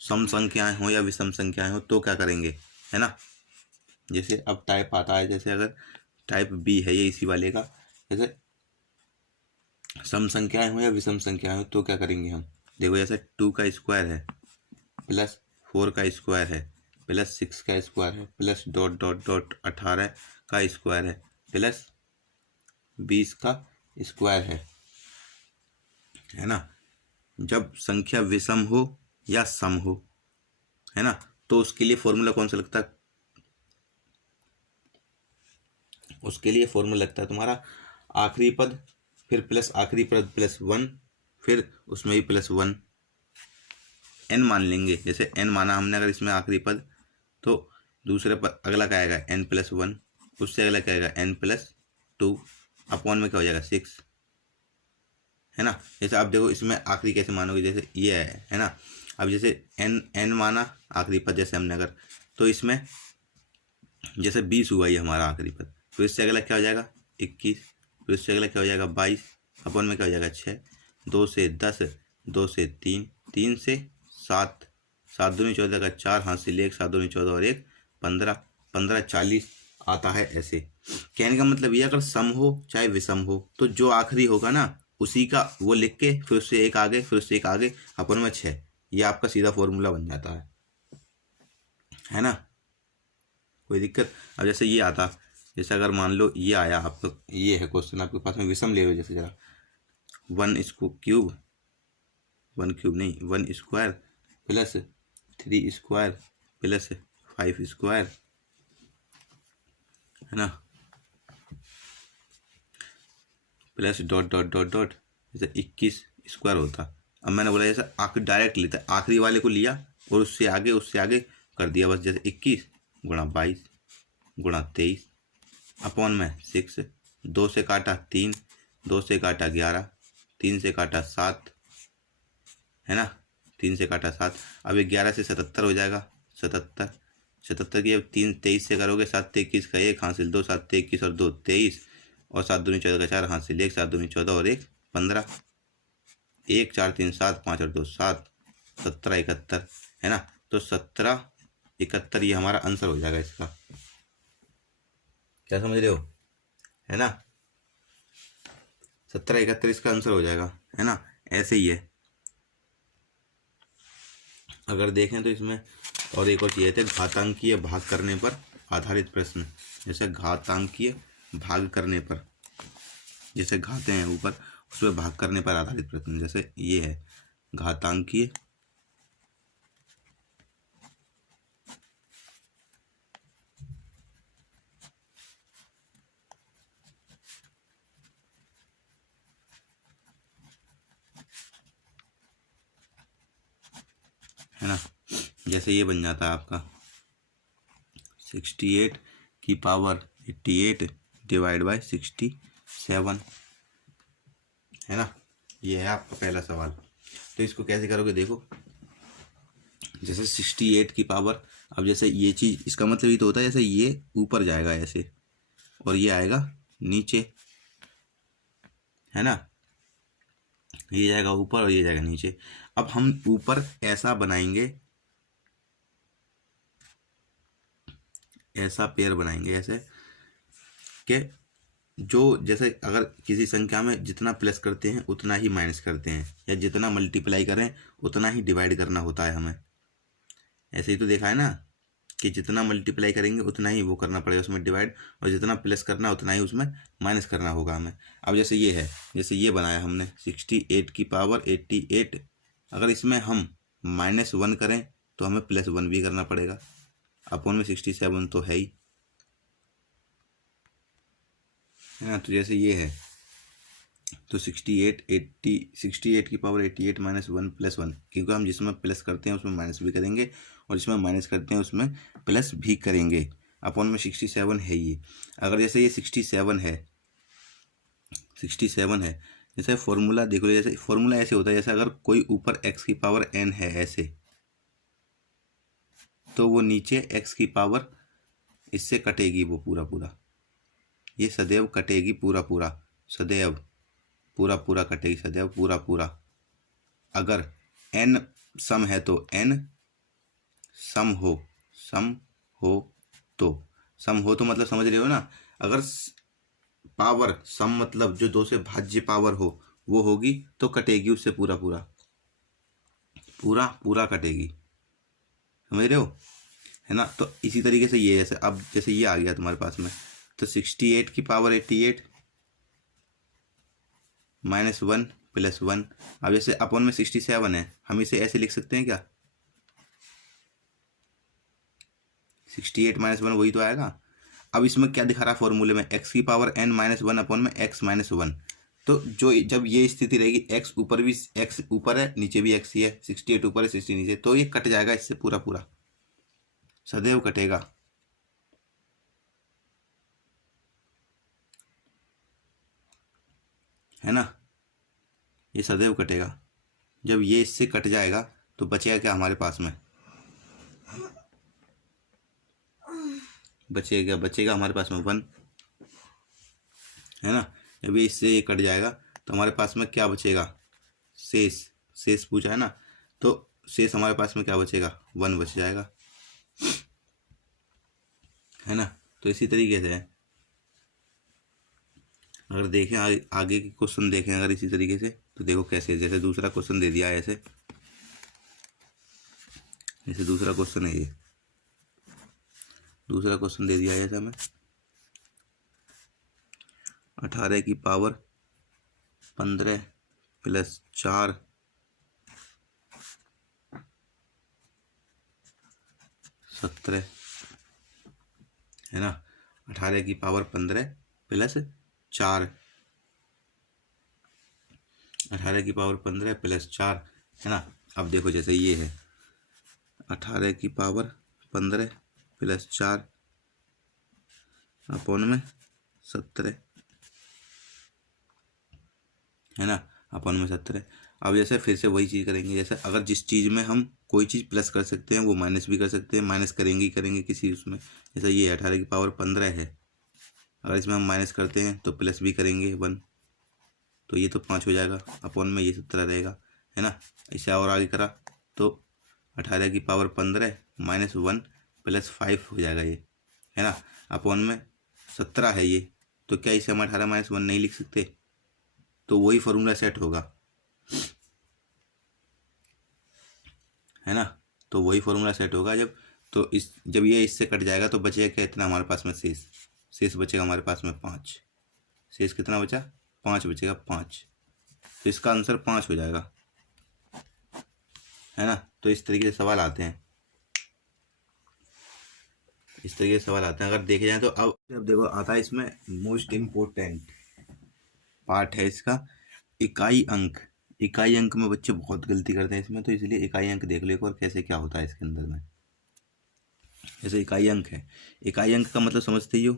सम संख्याएं हो या विषम संख्याएं हो तो क्या करेंगे, है ना। जैसे अब टाइप आता है, जैसे अगर टाइप बी है ये इसी वाले का, जैसे सम संख्याएं हो या विषम संख्याएं हो तो क्या करेंगे हम। देखो जैसे 2 का स्क्वायर है प्लस 4 का स्क्वायर है प्लस 6 का स्क्वायर है प्लस डॉट डॉट डॉट 18 का स्क्वायर है प्लस 20 का स्क्वायर है ना। जब संख्या विषम हो या सम हो, है ना, तो उसके लिए फॉर्मूला कौन सा लगता है। उसके लिए फॉर्मूला लगता है तुम्हारा आखिरी पद फिर प्लस आखिरी पद प्लस 1 फिर उसमें भी प्लस 1 n मान लेंगे। जैसे n माना हमने अगर इसमें आखिरी पद, तो दूसरे पद अगला क्या आएगा n प्लस 1, उससे अगला क्या आएगा n प्लस 2, अपॉन में क्या हो जाएगा 6, है ना। जैसे आप देखो इसमें आखिरी कैसे मानोगे, जैसे ये है ना। अब जैसे n माना आखिरी पद जैसे हमने अगर, तो इसमें जैसे 20 हुआ ये हमारा आखिरी पद, तो इससे अगला क्या हो जाएगा 21, फिर इससे अगला क्या हो जाएगा 22, अपॉन में क्या हो जाएगा 6, 2 से 10, 2 से 3, 3 से 7, 7 दूनी 14 का 4, हाथ से ले 7 दूनी 14 और 1 15, 15 40 आता है। ऐसे कहने का मतलब ये अगर सम हो चाहे विषम हो तो जो आखिरी होगा ना उसी का वो लिख के फिर उससे एक आगे फिर उससे एक आगे अपन में 6, ये आपका सीधा फॉर्मूला बन जाता है ना। कोई दिक्कत। अब जैसे ये आता, जैसे अगर मान लो ये आया आपका, ये है क्वेश्चन आपके पास में विषम ले लो, जैसे जरा 1 cube 1 square plus 3 square plus 5 square, है ना, plus dot dot dot dot जैसे 21 स्क्वायर होता। अब मैंने बोला जैसे आखिर डायरेक्ट लेता, आखिरी वाले को लिया और उससे आगे कर दिया बस, जैसे 21 गुणा 22 गुणा 23 अपॉन में 6, 2 से काटा 3, 2 से काटा 11, 3 से काटा 7, है ना, 3 से काटा 7। अब ये 11 से 77 हो जाएगा, 77 की अब 3 23 से करोगे, 7 21 का 1 हासिल 2, 7 21 और 2 23 और 7 दूनी 14 का 4 हासिल 1, 7 दूनी 14 और 1 15, 1 4 3 7 5 और 2 7, 17 71, है ना। तो 17 71 ये हमारा आंसर हो जाएगा इसका। क्या समझ रहे हो, है ना। 17 71 इसका आंसर हो जाएगा, है ना। ऐसे ही है। अगर देखें तो इसमें और एक और चीज़ है, घातांकीय भाग करने पर आधारित प्रश्न। जैसे घातांकीय भाग करने पर, जैसे घाते हैं ऊपर उस पर भाग करने पर आधारित प्रश्न, जैसे ये है घातांकीय है ना। जैसे ये बन जाता है आपका 68 की पावर 88 डिवाइड बाय 67, है ना। ये है आपका पहला सवाल। तो इसको कैसे करोगे, देखो जैसे 68 की पावर, अब जैसे ये चीज़ इसका मतलब ये तो होता है जैसे ये ऊपर जाएगा ऐसे और ये आएगा नीचे, है ना, ये जाएगा ऊपर और ये जाएगा नीचे। अब हम ऊपर ऐसा बनाएंगे, ऐसा पेयर बनाएंगे ऐसे कि जो जैसे अगर किसी संख्या में जितना प्लस करते हैं उतना ही माइनस करते हैं, या जितना मल्टीप्लाई करें उतना ही डिवाइड करना होता है हमें। ऐसे ही तो देखा है ना कि जितना मल्टीप्लाई करेंगे उतना ही वो करना पड़ेगा उसमें डिवाइड, और जितना प्लस करना उतना ही उसमें माइनस करना होगा हमें। अब जैसे ये है, जैसे ये बनाया हमने 68 की पावर 88, अगर इसमें हम -1 करें तो हमें +1 भी करना पड़ेगा। अपॉन में 67 तो है ही, है ना। तो जैसे ये है तो 68 की पावर 88 -1 +1, क्योंकि हम जिसमें प्लस करते हैं उसमें माइनस भी करेंगे और जिसमें माइनस करते हैं उसमें प्लस भी करेंगे। अपॉन में 67 है ये। अगर जैसे ये 67 है, जैसे फॉर्मूला देख लो, जैसे फॉर्मूला ऐसे होता है, जैसे अगर कोई ऊपर x की पावर n है ऐसे, तो वो नीचे x की पावर इससे कटेगी वो पूरा, ये सदैव कटेगी पूरा, सदैव पूरा कटेगी, सदैव पूरा। अगर n सम है तो n सम हो तो मतलब समझ रहे हो ना। अगर पावर सम मतलब जो 2 से भाज्य पावर हो वो होगी तो कटेगी उससे पूरा कटेगी, समझ रहे हो, है ना। तो इसी तरीके से ये जैसे अब जैसे ये आ गया तुम्हारे पास में, तो 68 की पावर 88 -1 +1। अब जैसे अपॉन में 67 है, हम इसे ऐसे लिख सकते हैं क्या, 68 -1 वही तो आएगा। अब इसमें क्या दिखा रहा है फॉर्मूले में, x की पावर n -1 अपॉन में x -1। तो जो जब ये स्थिति रहेगी, x ऊपर भी x ऊपर है, नीचे भी x ही है, 68 ऊपर है 60 नीचे, तो ये कट जाएगा इससे पूरा, सदैव कटेगा, है ना। ये सदैव कटेगा। जब ये इससे कट जाएगा तो बचेगा क्या हमारे पास में, बचेगा हमारे पास में 1, है ना। जब ये इससे ये कट जाएगा तो हमारे पास में क्या बचेगा, शेष पूछा है ना, तो शेष हमारे पास में क्या बचेगा, 1 बच जाएगा, है ना। तो इसी तरीके से अगर देखें आगे के क्वेश्चन देखें अगर इसी तरीके से, तो देखो कैसे, जैसे दूसरा क्वेश्चन दे दिया है ऐसे, जैसे दूसरा क्वेश्चन है, ये दूसरा क्वेश्चन दे दिया है ऐसा हमें, 18 की पावर 15 + 4 17, है ना। 18 की पावर 15 + 4, 18 की पावर 15 + 4, है ना। अब देखो जैसे ये है 18 की पावर 15 + 4 अपॉन में 17, है ना, अपॉन में 17। अब जैसे फिर से वही चीज़ करेंगे, जैसे अगर जिस चीज़ में हम कोई चीज़ प्लस कर सकते हैं वो माइनस भी कर सकते हैं, माइनस करेंगे ही करेंगे किसी उसमें। जैसे ये 18 की पावर 15 है, अगर इसमें हम माइनस करते हैं तो प्लस भी करेंगे 1, तो ये तो 5 हो जाएगा, अपॉन में ये 17 रहेगा, है ना। इसे और आगे करा तो 18 की पावर 15 -1 + 5 हो जाएगा ये, है ना, अपॉन में 17 है ये, तो क्या इसे हम 18 -1 नहीं लिख सकते, तो वही फॉर्मूला सेट होगा, है ना। तो वही फॉर्मूला सेट होगा जब ये इससे कट जाएगा तो बचेगा क्या, इतना हमारे पास में शेष बचेगा हमारे पास में 5, शेष कितना बचा, 5 बचेगा, 5, तो इसका आंसर 5 हो जाएगा, है ना। तो इस तरीके से सवाल आते हैं, अगर देखे जाए तो। अब देखो आता है इसमें मोस्ट इम्पोर्टेंट पार्ट है इसका, इकाई अंक में बच्चे बहुत गलती करते हैं इसमें, तो इसलिए इकाई अंक देख लो एक बार कैसे क्या होता है इसके अंदर में। जैसे इकाई अंक है, इकाई अंक का मतलब समझते ही हो,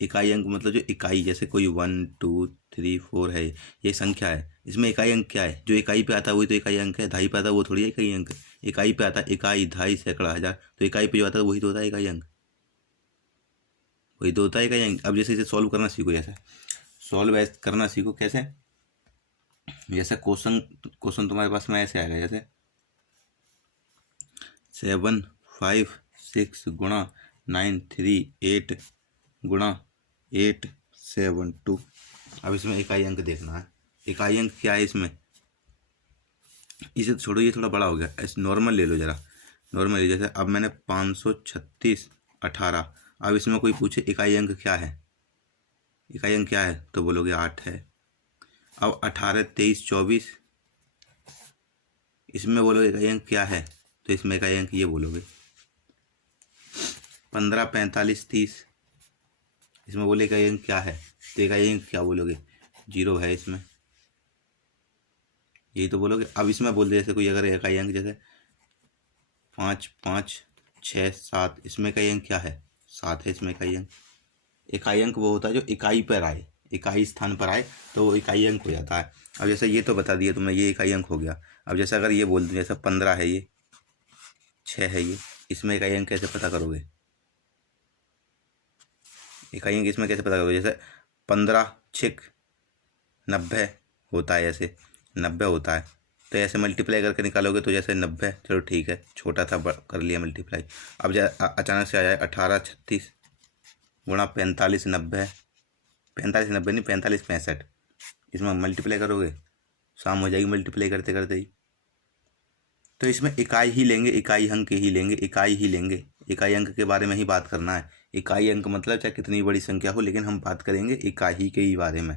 इकाई अंक मतलब जो इकाई, जैसे कोई 1 2 3 4 है, ये संख्या है, इसमें इकाई अंक क्या है, जो इकाई पे आता है वही तो इकाई अंक है, दहाई पे आता है वो थोड़ी है इकाई अंक है। इकाई पे आता है इकाई, दहाई, सैकड़ा, हजार, तो इकाई पे जो आता है वही तो होता है इकाई अंक, वही तो होता है इकाई अंक। अब जैसे इसे सॉल्व करना सीखो, जैसे सॉल्व करना सीखो कैसे, जैसे क्वेश्चन तुम्हारे पास में ऐसे आएगा, जैसे 7 5 6 गुणा 9 3 8 गुणा 8 7 2। अब इसमें इकाई अंक देखना है, इकाई अंक क्या है इसमें, इसे छोड़ो, ये थोड़ा बड़ा हो गया, ऐसे नॉर्मल ले लो जरा, नॉर्मली। जैसे अब मैंने 536 18, अब इसमें कोई पूछे इकाई अंक क्या है, इकाई अंक क्या है, तो बोलोगे 8 है। अब 18 23 24, इसमें बोलोगे इकाई अंक क्या है, तो इसमें इकाई अंक ये बोलोगे। 15 45 30, इसमें बोले इकाई अंक क्या है, तो इकाई अंक क्या बोलोगे, 0 है इसमें, यही तो बोलोगे। अब इसमें बोल दे जैसे कोई अगर इकाई अंक जैसे 5 5 6 7, इसमें इकाई अंक क्या है, 7 है इसमें इकाई अंक। इकाई अंक वो होता है जो इकाई पर आए, इकाई स्थान पर आए तो वो इकाई अंक हो जाता है। अब जैसे ये तो बता दिया तुमने, ये इकाई अंक हो गया। अब जैसे अगर ये बोल दूँ जैसे 15 है, ये 6 है, ये इसमें इकाई अंक कैसे पता करोगे, इकाई अंक इसमें कैसे पता करोगे। जैसे 15 6 90 होता है, ऐसे 90 होता है, तो ऐसे मल्टीप्लाई करके निकालोगे तो जैसे 90, चलो ठीक है, छोटा था कर लिया मल्टीप्लाई। अब अचानक से आ जाए 18 36 गुणा 45 90, 45 90 नहीं 45 65, इसमें मल्टीप्लाई करोगे, शाम हो जाएगी मल्टीप्लाई करते करते ही। तो इसमें इकाई ही लेंगे, इकाई अंक ही लेंगे, इकाई ही लेंगे, इकाई अंक के बारे में ही बात करना है। इकाई अंक मतलब चाहे कितनी बड़ी संख्या हो, लेकिन हम बात करेंगे इकाई के ही बारे में,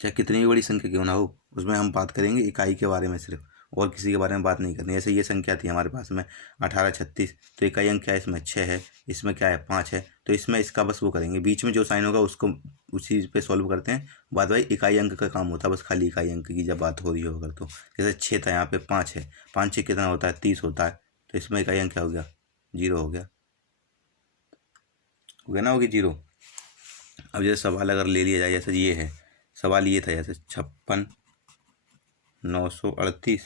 चाहे कितनी भी बड़ी संख्या क्यों ना हो, उसमें हम बात करेंगे इकाई के बारे में सिर्फ, और किसी के बारे में बात नहीं करनी। जैसे ये संख्या थी हमारे पास में 18 36, तो इकाई अंक क्या है इसमें 6 है, इसमें क्या है 5 है, तो इसमें इसका बस वो करेंगे, बीच में जो साइन होगा उसको उसी पे सॉल्व करते हैं। बाद भाई इकाई अंक का काम होता है बस, खाली इकाई अंक की जब बात हो रही हो अगर, तो जैसे 6 था यहाँ पे 5 है, 5 6 कितना होता है 30 होता है, तो इसमें इकाई अंक क्या हो गया, 0 हो गया, हो गया ना, होगी 0। अब जैसे सवाल अगर ले लिया जाए, जैसे ये है सवाल, ये था जैसे 56 938,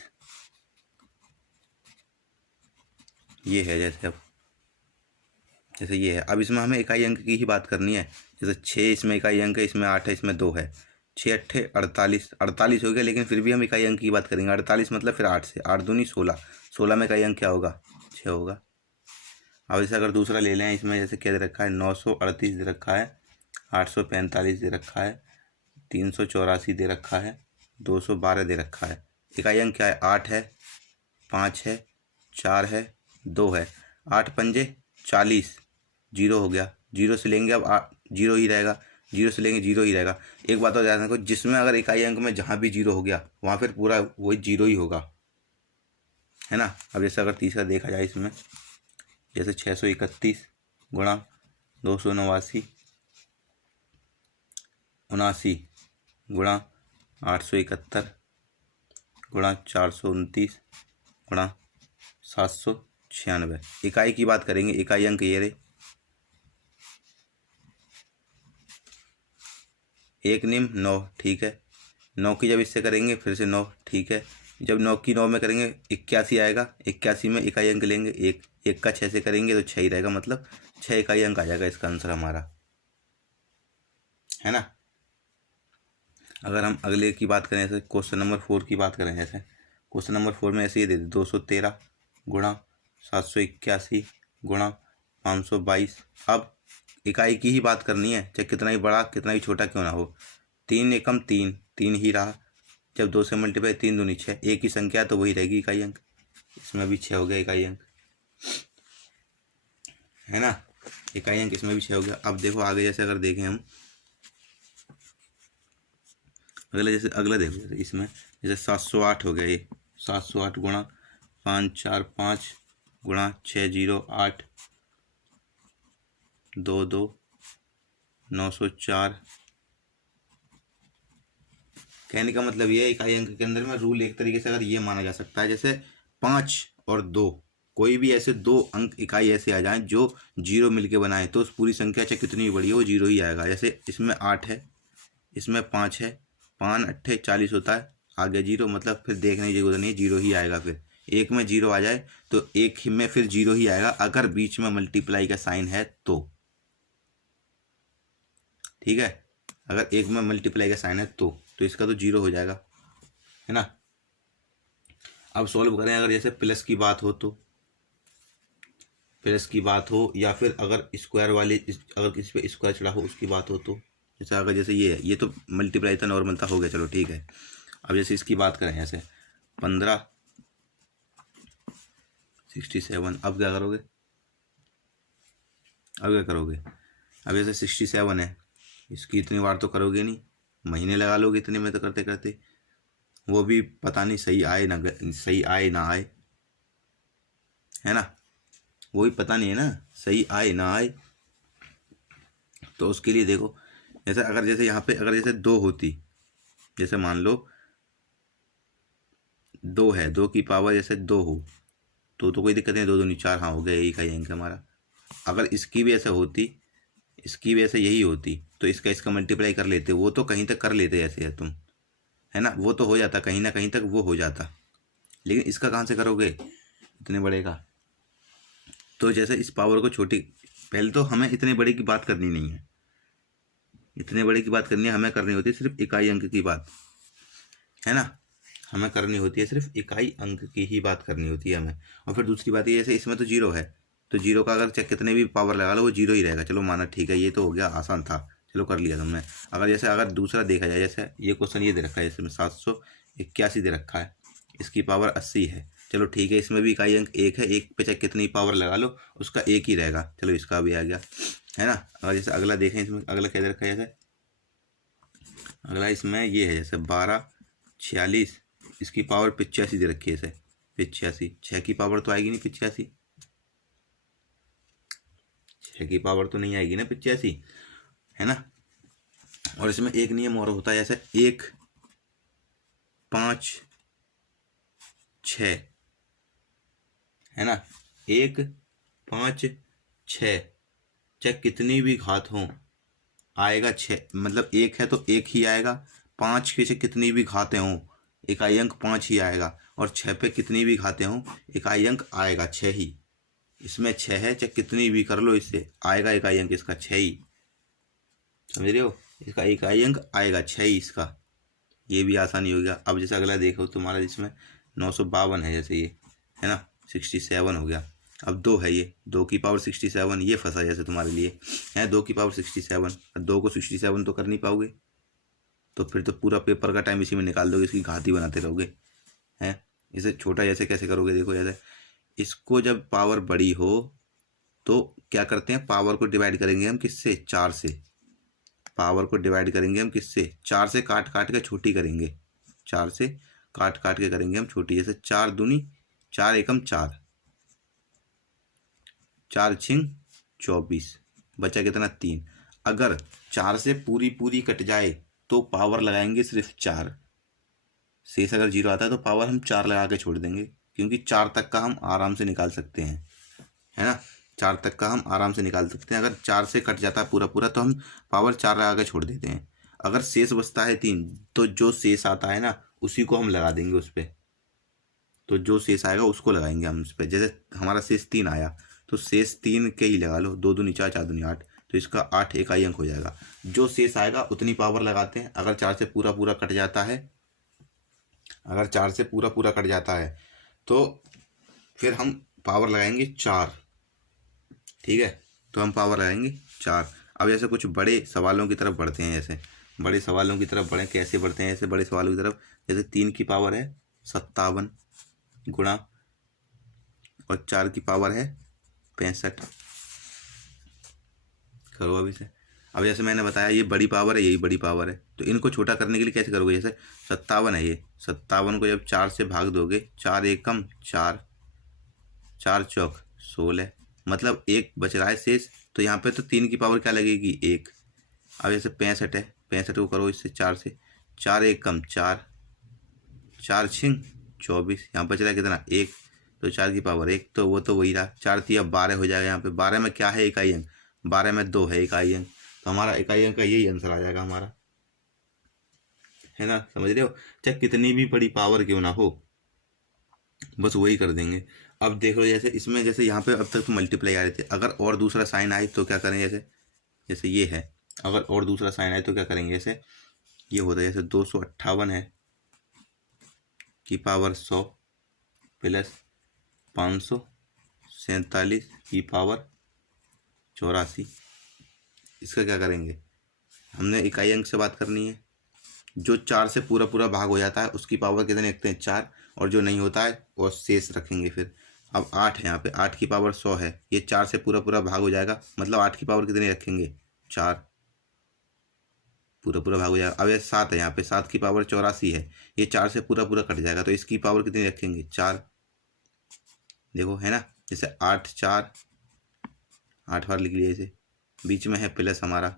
ये है जैसे, अब जैसे ये है, अब इसमें हमें इकाई अंक की ही बात करनी है। जैसे 6 इसमें इकाई अंक है, इसमें 8 है, इसमें 2 है, 6 8 48 48 हो गया, लेकिन फिर भी हम इकाई अंक की बात करेंगे। 48 मतलब फिर 8 से, 8 दूनी 16, 16 में इकाई अंक क्या होगा, 6 होगा। अब जैसे अगर दूसरा ले लें, इसमें जैसे क्या दे रखा है 938 दे रखा है, 845 दे रखा है, 384 दे रखा है, 212 दे रखा है। इकाई अंक क्या है, 8 है, 5 है, 4 है, 2 है, 8 पंजे 40, 0 हो गया। 0 से लेंगे अब 0 ही रहेगा, 0 से लेंगे 0 ही रहेगा। एक बात और याद रखो, जिसमें अगर इकाई अंक में जहाँ भी 0 हो गया वहाँ फिर पूरा वही 0 ही होगा, है ना। अब जैसे अगर तीसरा देखा जाए इसमें, जैसे 631 गुणा 289 79 गुणा 871 गुणा 429 गुणा 796, इकाई की बात करेंगे। इकाई अंक ये रहे, 1 निम 9, ठीक है, 9 की जब इससे करेंगे फिर से 9, ठीक है, जब 9 की 9 में करेंगे 81 आएगा, 81 में इकाई अंक लेंगे 1, 1 का 6 से करेंगे तो 6 ही रहेगा, मतलब 6 इकाई अंक आ जाएगा इसका आंसर हमारा, है ना। अगर हम अगले की बात करें, जैसे क्वेश्चन नंबर 4 की बात करें, जैसे क्वेश्चन नंबर 4 में ऐसे ही दे दे 213 गुणा 781 गुणा 522। अब इकाई की ही बात करनी है, चाहे कितना ही बड़ा कितना ही छोटा क्यों ना हो। 3 एकम 3, 3 ही रहा, जब 2 से मल्टीप्लाई 3 दूनी 6, एक ही संख्या तो वही रहेगी इकाई अंक, इसमें भी 6 हो गया इकाई अंक, है ना, इकाई अंक इसमें भी 6 हो गया। अब देखो आगे, जैसे अगर देखें हम अगला, जैसे अगला देखो, जैसे इसमें जैसे 708 हो गया, ये 708 गुणा 545 गुणा 608 22 904। कहने का मतलब ये है, इकाई अंक के अंदर में रूल एक तरीके से अगर ये माना जा सकता है, जैसे 5 और 2, कोई भी ऐसे 2 अंक इकाई ऐसे आ जाएं जो 0 मिलके बनाए, तो उस पूरी संख्या चाहे कितनी बड़ी है वो 0 ही आएगा। जैसे इसमें 8 है, इसमें 5 है, 5 8 40 होता है, आगे 0, मतलब फिर देखने की जरूरत नहीं, 0 ही आएगा। फिर एक में 0 आ जाए तो एक ही में फिर 0 ही आएगा, अगर बीच में मल्टीप्लाई का साइन है तो, ठीक है, अगर एक में मल्टीप्लाई का साइन है तो इसका तो 0 हो जाएगा, है ना। अब सॉल्व करें, अगर जैसे प्लस की बात हो तो, प्लस की बात हो, या फिर अगर स्क्वायर वाली अगर किसी पे स्क्वायर चढ़ा हो उसकी बात हो तो, जैसे अगर जैसे ये है, ये तो मल्टीप्लाई था नॉर्मल था, हो गया, चलो ठीक है। अब जैसे इसकी बात करें, जैसे 15 67। अब क्या करोगे, अब जैसे 67 है, इसकी इतनी बार तो करोगे नहीं, महीने लगा लोगे इतने में तो करते करते, वो भी पता नहीं सही आए ना आए, है ना, वो भी पता नहीं है ना सही आए ना आए। तो उसके लिए देखो, जैसे अगर जैसे यहाँ पे अगर जैसे 2 होती, जैसे मान लो 2 है, 2 की पावर जैसे 2 हो तो कोई दिक्कत नहीं, 2 दूनी 4, हाँ हो गया, यही का अंक हमारा। अगर इसकी भी ऐसे होती, इसकी भी ऐसे यही होती तो इसका मल्टीप्लाई कर लेते, वो तो कहीं तक कर लेते ऐसे है तुम, है ना, वो तो हो जाता कहीं ना कहीं तक वो हो जाता, लेकिन इसका कहाँ से करोगे इतने बड़े का। तो जैसे इस पावर को छोटी, पहले तो हमें इतने बड़े की बात करनी नहीं है, इतने बड़े की बात करनी है, हमें करनी होती है सिर्फ इकाई अंक की बात, है ना, हमें करनी होती है सिर्फ इकाई अंक की ही बात करनी होती है हमें। और फिर दूसरी बात ये, जैसे इसमें तो 0 है, तो 0 का अगर चाहे कितने भी पावर लगा लो वो 0 ही रहेगा, चलो माना ठीक है, ये तो हो गया, आसान था, चलो कर लिया तुमने। अगर दूसरा देखा जाए, जैसे ये क्वेश्चन ये दे रखा है, इसमें 781 दे रखा है, इसकी पावर 80 है, चलो ठीक है, इसमें भी इकाई अंक 1 है, 1 पे चाहे कितनी पावर लगा लो उसका 1 ही रहेगा, चलो इसका भी आ गया, है ना। अगर जैसे अगला देखें, इसमें अगला क्या दे रखा है, जैसे अगला इसमें ये है जैसे 1246, इसकी पावर 85 दे रखी है, जैसे 85, 6 की पावर तो आएगी नहीं 85, 6 की पावर तो नहीं आएगी ना 85, है ना। और इसमें एक नियम और होता है, जैसे 1 5 6, है ना, 1 5 6, चाहे कितनी भी घात हो आएगा 6, मतलब 1 है तो 1 ही आएगा, 5 के से कितनी भी घातें हों इकाई अंक 5 ही आएगा, और 6 पे कितनी भी घातें हों इकाई अंक आएगा 6 ही, इसमें 6 है, चाहे कितनी भी कर लो इससे आएगा इकाई अंक इसका 6 ही, समझ रहे हो, इसका इकाई अंक आएगा 6 ही इसका, ये भी आसानी हो गया। अब जैसे अगला देखो तुम्हारा, जिसमें 952 है, जैसे ये है ना, 67 हो गया, अब 2 है, ये 2 की पावर 67, ये फंसा जैसे तुम्हारे लिए है, 2 की पावर 67, 2 को 67 तो कर नहीं पाओगे, तो फिर तो पूरा पेपर का टाइम इसी में निकाल दोगे, इसकी घात ही बनाते रहोगे, हैं। इसे छोटा जैसे कैसे करोगे, देखो जैसे इसको जब पावर बड़ी हो तो क्या करते हैं, पावर को डिवाइड करेंगे हम किससे, 4 से, पावर को डिवाइड करेंगे हम किससे, 4 से काट काट के छोटी करेंगे, 4 से काट काट के करेंगे हम छोटी, जैसे 4 दूनी 4 एकम 4, 4 छिंग 24, बचा कितना 3, अगर 4 से पूरी पूरी कट जाए तो पावर लगाएंगे सिर्फ 4, शेष अगर 0 आता है तो पावर हम 4 लगा के छोड़ देंगे, क्योंकि 4 तक का हम आराम से निकाल सकते हैं, है ना, 4 तक का हम आराम से निकाल सकते हैं, अगर 4 से कट जाता है पूरा पूरा तो हम पावर 4 लगा के छोड़ देते हैं। अगर शेष बचता है 3 तो जो शेष आता है ना उसी को हम लगा देंगे उस पर, तो जो शेष आएगा उसको लगाएंगे हम उस पर, जैसे हमारा शेष 3 आया तो शेष 3 के ही लगा लो, 2 दूनी 4, 4 दूनी 8, तो इसका 8 इकाई अंक हो जाएगा, जो शेष आएगा उतनी पावर लगाते हैं। अगर 4 से पूरा पूरा कट जाता है, अगर 4 से पूरा पूरा कट जाता है तो फिर हम पावर लगाएंगे 4, ठीक है, तो हम पावर लगाएंगे 4। अब जैसे कुछ बड़े सवालों की तरफ बढ़ते हैं, जैसे बड़े सवालों की तरफ बढ़े, कैसे बढ़ते हैं ऐसे बड़े सवालों की तरफ, जैसे 3 की पावर है 57 गुणा और 4 की पावर है 65, करो अभी से। अब जैसे मैंने बताया ये बड़ी पावर है, यही बड़ी पावर है, तो इनको छोटा करने के लिए कैसे करोगे, जैसे 57 है, ये 57 को जब 4 से भाग दोगे, 4 एकम 4, 4 चौक 16, मतलब 1 बच रहा है शेष, तो यहाँ पे तो 3 की पावर क्या लगेगी 1। अब जैसे 65 है, 65 को करो इससे 4 से, 4 एकम 4, 4 छिंग 24, यहाँ बच रहा है कितना 1, तो 4 की पावर 1, तो वो तो वही रहा, 4 3 अब 12 हो जाएगा, यहाँ पे 12 में क्या है इकाई अंक, 12 में 2 है इकाई अंक, तो हमारा इकाई अंक का यही आंसर आ जाएगा हमारा, है ना, समझ रहे हो, चाहे कितनी भी बड़ी पावर क्यों ना हो बस वही कर देंगे। अब देख लो जैसे इसमें, जैसे यहाँ पे अब तक तो मल्टीप्लाई आ रहे थे, अगर और दूसरा साइन आए तो क्या करें, जैसे जैसे ये है, अगर और दूसरा साइन आए तो क्या करेंगे, जैसे ये होता है, जैसे 258 है की पावर 100 प्लस 547 की पावर 84, इसका क्या करेंगे, हमने इकाई अंक से बात करनी है, जो 4 से पूरा पूरा भाग हो जाता है उसकी पावर कितने रखते हैं 4, और जो नहीं होता है वो शेष रखेंगे फिर, अब 8 है यहाँ पे, 8 की पावर 100 है, ये 4 से पूरा पूरा भाग हो जाएगा, मतलब 8 की पावर कितनी रखेंगे 4, पूरा पूरा भाग हो जाएगा। अब ये 7 है यहाँ पे, 7 की पावर 84 है, ये 4 से पूरा पूरा कट जाएगा, तो इसकी पावर कितनी रखेंगे 4। देखो है ना, जैसे 8 4, 8 बार लिख लिया इसे, बीच में है प्लस हमारा,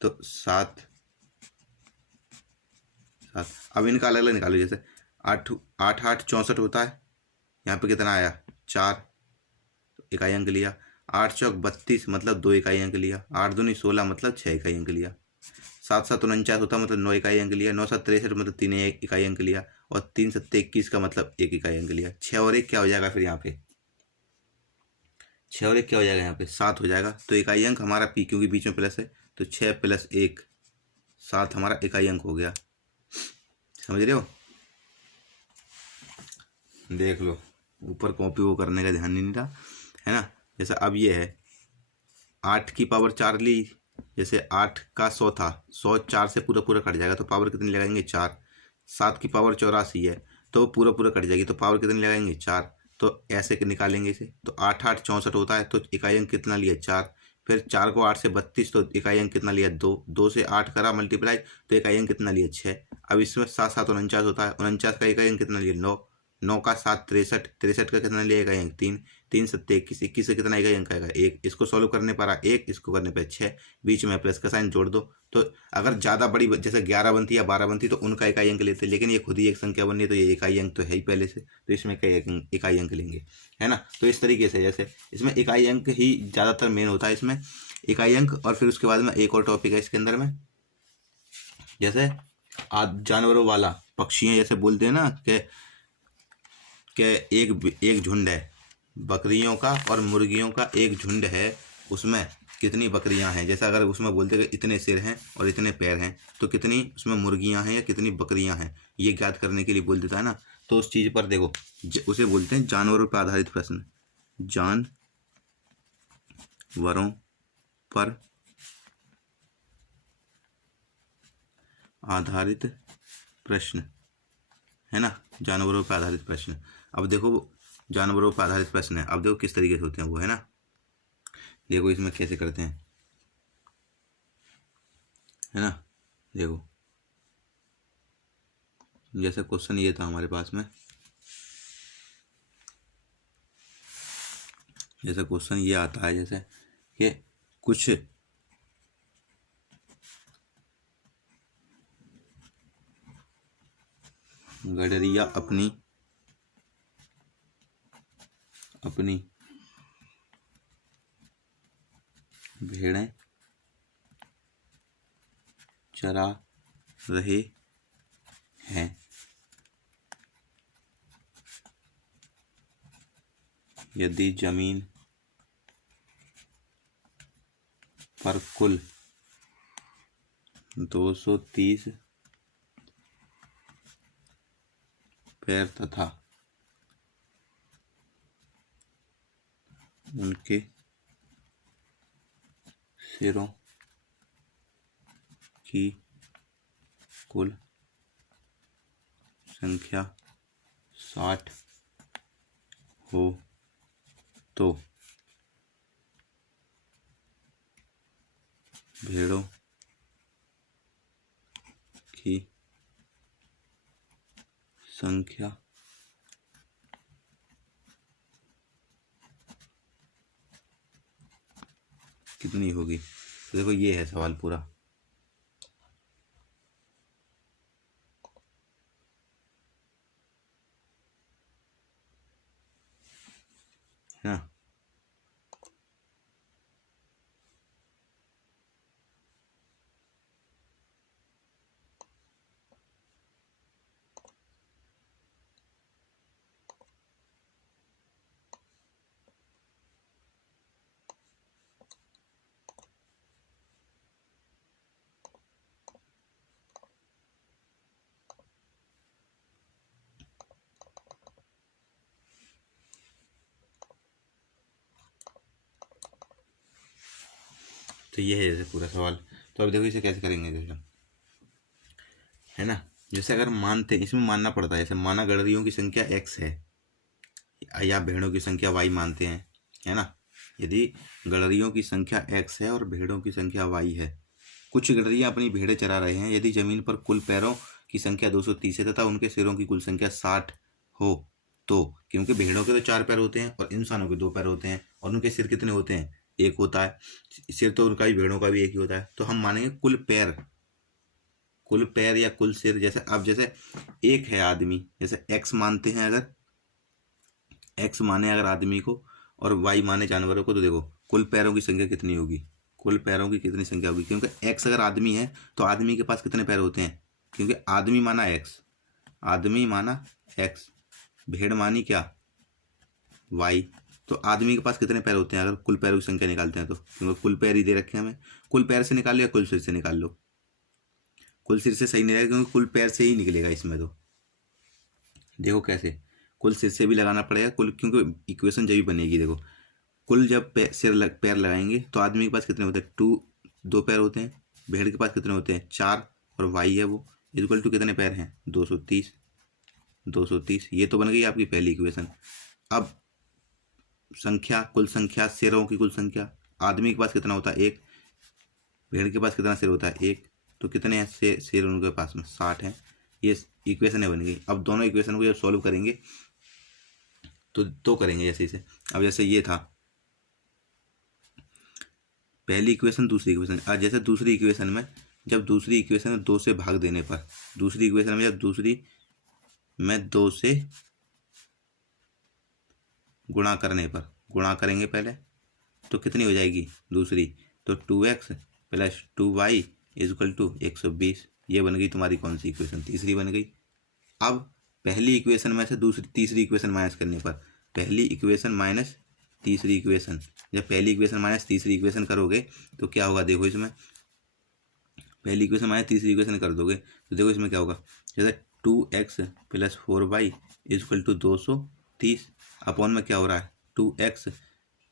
तो 7 7। अब इनका अलग अलग निकालो, जैसे 8 8 8 64 होता है, यहाँ पे कितना आया 4, इकाई अंक लिया। 8 चौक 32 मतलब 2 इकाई अंक लिया। 8 दूनी 16 मतलब 6 इकाई अंक लिया। 7 7 49 होता मतलब 9 इकाई अंक लिया। 9 7 63 मतलब 3 इकाई अंक लिया। और 3 7 21 का मतलब 1 इकाई अंक लिया। 6 और 1 क्या हो जाएगा फिर यहाँ पे, 6 और 1 क्या हो जाएगा यहाँ पे 7 हो जाएगा। तो इकाई अंक हमारा पी, क्योंकि बीच में प्लस है, तो 6 + 1 7 हमारा इकाई अंक हो गया। समझ रहे हो, देख लो, ऊपर कॉपी वो करने का ध्यान नहीं रहा है ना। जैसे अब ये है 8 की पावर 4 ली, जैसे 8 का 100 था, 100 4 से पूरा पूरा कट जाएगा, तो पावर कितनी लगाएंगे 4। 7 की पावर 84 है, तो पूरा पूरा कट जाएगी, तो पावर कितनी लगाएंगे 4। तो ऐसे निकालेंगे इसे, तो 8 8 64 होता है, तो इकाई अंक कितना लिया 4। फिर 4 को 8 से 32, तो इकाई अंक कितना लिया 2। 2 से 8 करा मल्टीप्लाई, तो इकाई अंक कितना लिया 6। अब इसमें 7 7 49 होता है, 49 का इकाई अंक कितना लिया 9। 9 का 7 63, 63 का कितना लिया इकाई अंक 3। 3 7 21, 21 से कितना इकाई अंक आएगा 1। इसको सॉल्व करने पर 1, इसको करने पर 6, बीच में प्लस का साइन जोड़ दो। तो अगर ज़्यादा बड़ी जैसे 11 बनती या 12 बनती तो उनका इकाई अंक लेते, लेकिन ये खुद ही एक संख्या बनी है, तो ये इकाई अंक तो है ही पहले से, तो इसमें इकाई अंक लेंगे, है ना। तो इस तरीके से, जैसे इसमें इकाई अंक ही ज़्यादातर मेन होता है, इसमें इकाई अंक। और फिर उसके बाद में एक और टॉपिक है इसके अंदर में, जैसे जानवरों वाला, पक्षियाँ जैसे बोलते हैं ना कि एक झुंड है बकरियों का और मुर्गियों का, एक झुंड है, उसमें कितनी बकरियां हैं। जैसा अगर उसमें बोलते हैं कि इतने सिर हैं और इतने पैर हैं, तो कितनी उसमें मुर्गियां हैं या कितनी बकरियां हैं, ये ज्ञात करने के लिए बोल देता है ना। तो उस चीज़ पर देखो, उसे बोलते हैं जानवरों पर आधारित प्रश्न। जानवरों पर आधारित प्रश्न, है ना, जानवरों पर आधारित प्रश्न। अब देखो जानवरों पर आधारित प्रश्न है, अब देखो किस तरीके से होते हैं वो, है ना। देखो इसमें कैसे करते हैं, है ना। देखो जैसे क्वेश्चन ये था हमारे पास में, जैसे क्वेश्चन ये आता है, जैसे कि कुछ गडरिया अपनी भेड़ें चरा रहे हैं। यदि जमीन पर कुल 230 पैर तथा उनके सिरों की कुल संख्या 60 हो तो भेड़ों की संख्या कितनी होगी। तो देखो ये है सवाल पूरा, है ना। तो ये है जैसे पूरा सवाल। तो अब देखो इसे कैसे करेंगे, जैसे, है ना। जैसे अगर मानते, इसमें मानना पड़ता है, जैसे माना गडरियों की संख्या x है, या भेड़ों की संख्या y मानते हैं, है ना। यदि गडरियों की संख्या x है और भेड़ों की संख्या y है, कुछ गडरियां अपनी भेड़ें चरा रहे हैं, यदि जमीन पर कुल पैरों की संख्या 230 है तथा उनके सिरों की कुल संख्या 60 हो तो, क्योंकि भेड़ों के तो 4 पैर होते हैं और इंसानों के 2 पैर होते हैं, और उनके सिर कितने होते हैं, 1 होता है। सिर तो उनका भी, भेड़ों का भी 1 ही होता है। तो हम मानेंगे कुल पैर या कुल सिर। जैसे अब जैसे एक है आदमी, जैसे x मानते हैं, अगर x माने अगर आदमी को और y माने जानवरों को, तो देखो कुल पैरों की संख्या कितनी होगी, कुल पैरों की कितनी संख्या होगी, क्योंकि x अगर आदमी है तो आदमी के पास कितने पैर होते हैं, क्योंकि आदमी माना x, भेड़ मानी क्या, y, तो आदमी के पास कितने पैर होते हैं अगर कुल पैरों की संख्या निकालते हैं तो, क्योंकि कुल पैर ही दे रखे हैं हमें। कुल पैर से निकाल लो या कुल सिर से निकाल लो, कुल सिर से सही नहीं रहेगा, क्योंकि कुल पैर से ही निकलेगा इसमें। तो देखो कैसे, कुल सिर से भी लगाना पड़ेगा कुल, क्योंकि इक्वेशन जब भी बनेगी, देखो कुल जब पैर लगाएंगे तो आदमी के पास कितने होते हैं, 2 पैर होते हैं, भेड़ के पास कितने होते हैं, 4, और वाई है वो इक्वल टू कितने पैर हैं, 230। ये तो बन गई आपकी पहली इक्वेशन। अब संख्या, कुल संख्या, सिरों की कुल संख्या, आदमी के पास कितना होता है, 1, भेड़ के पास कितना सिर होता है, 1, तो कितने हैं सिर उनके पास में, 60 हैं। ये इक्वेशन बन गई। अब दोनों इक्वेशन को जब सॉल्व करेंगे तो करेंगे जैसे इसे। अब जैसे ये था पहली इक्वेशन, दूसरी इक्वेशन, आज जैसे दूसरी इक्वेशन में जब दूसरी इक्वेशन में 2 से भाग देने पर, दूसरी इक्वेशन में जब दूसरी में 2 से गुणा करने पर, गुणा करेंगे पहले तो कितनी हो जाएगी दूसरी, तो 2x plus 2y is equal to 120। ये बन गई तुम्हारी कौन सी इक्वेशन, तीसरी बन गई। अब पहली इक्वेशन में से तीसरी इक्वेशन माइनस करने पर, पहली इक्वेशन माइनस तीसरी इक्वेशन, जब पहली इक्वेशन माइनस तीसरी इक्वेशन करोगे तो क्या होगा, देखो इसमें पहली इक्वेशन माइनस तीसरी इक्वेशन कर दोगे तो देखो इसमें क्या होगा, जैसे 2x plus 4y is equal to 230, upon में क्या हो रहा है, 2x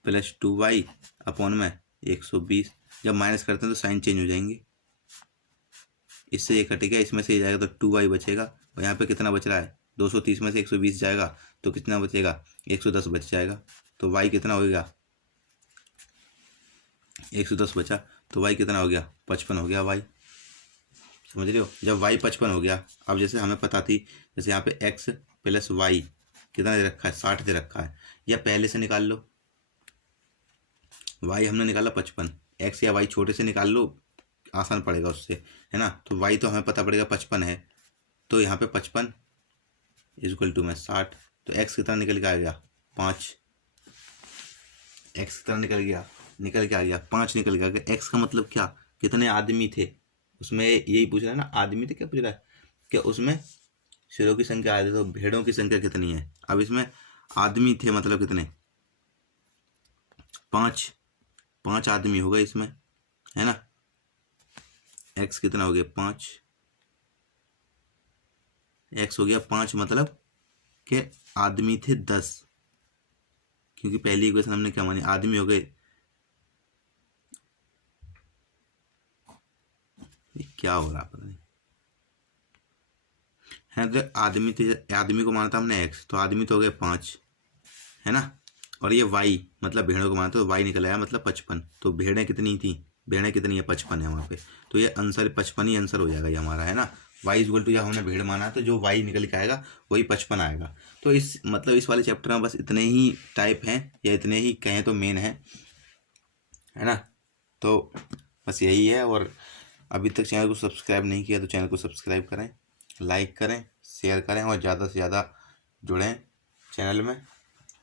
प्लस 2y अपॉन में 120। जब माइनस करते हैं तो साइन चेंज हो जाएंगे, इससे ये कटेगा, इसमें से ये जाएगा तो 2y बचेगा, और यहाँ पे कितना बच रहा है, 230 में से 120 जाएगा तो कितना बचेगा, 110 बच जाएगा। तो y कितना हो गया, 110 बचा, तो y कितना हो गया, 55 हो गया y। समझ रहे हो, जब y 55 हो गया, अब जैसे हमें पता थी, जैसे यहाँ पे x प्लस वाई कितना दे रखा है, 60 दे रखा है, या पहले से निकाल लो, y हमने निकाला 55, x या y छोटे से निकाल लो, आसान पड़ेगा उससे, है ना। तो y तो हमें पता पड़ेगा 55 है, तो यहाँ पे 55 इज इक्वल टू में 60, तो x कितना निकल के आ गया, 5, x कितना निकल के आ गया 5 निकल गया। x का मतलब क्या, कितने आदमी थे, उसमें यही पूछ रहा है ना, आदमी थे, क्या पूछ रहा है, क्या उसमें सिरों की संख्या आती, तो भेड़ों की संख्या कितनी है। अब इसमें आदमी थे मतलब कितने, 5 आदमी हो गए इसमें, है ना। x कितना हो गया, 5, x हो गया 5, मतलब कि आदमी थे 10, क्योंकि पहली इक्वेशन हमने क्या मानी, आदमी हो गए, क्या हो रहा पता नहीं है, तो आदमी थे, आदमी को माना था हमने x, तो आदमी तो हो गए 5, है ना। और ये y मतलब भेड़ों को माना तो y निकल आया मतलब 55, तो भेड़ें कितनी थी, भेड़ें कितनी है, 55 है वहाँ पे, तो ये आंसर 55 ही आंसर हो जाएगा ये हमारा, है ना। y इक्वल टू, जब हमने भेड़ माना तो जो y निकल के आएगा वही 55 आएगा। तो इस मतलब इस वाले चैप्टर में बस इतने ही टाइप हैं, या इतने ही कहें तो मेन है ना। तो बस यही है, और अभी तक चैनल को सब्सक्राइब नहीं किया तो चैनल को सब्सक्राइब करें, लाइक करें, शेयर करें, और ज़्यादा से ज़्यादा जुड़ें चैनल में।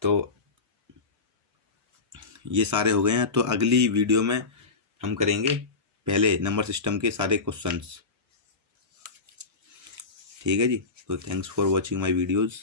तो ये सारे हो गए हैं, तो अगली वीडियो में हम करेंगे पहले नंबर सिस्टम के सारे क्वेश्चंस, ठीक है जी। तो thanks for watching my videos.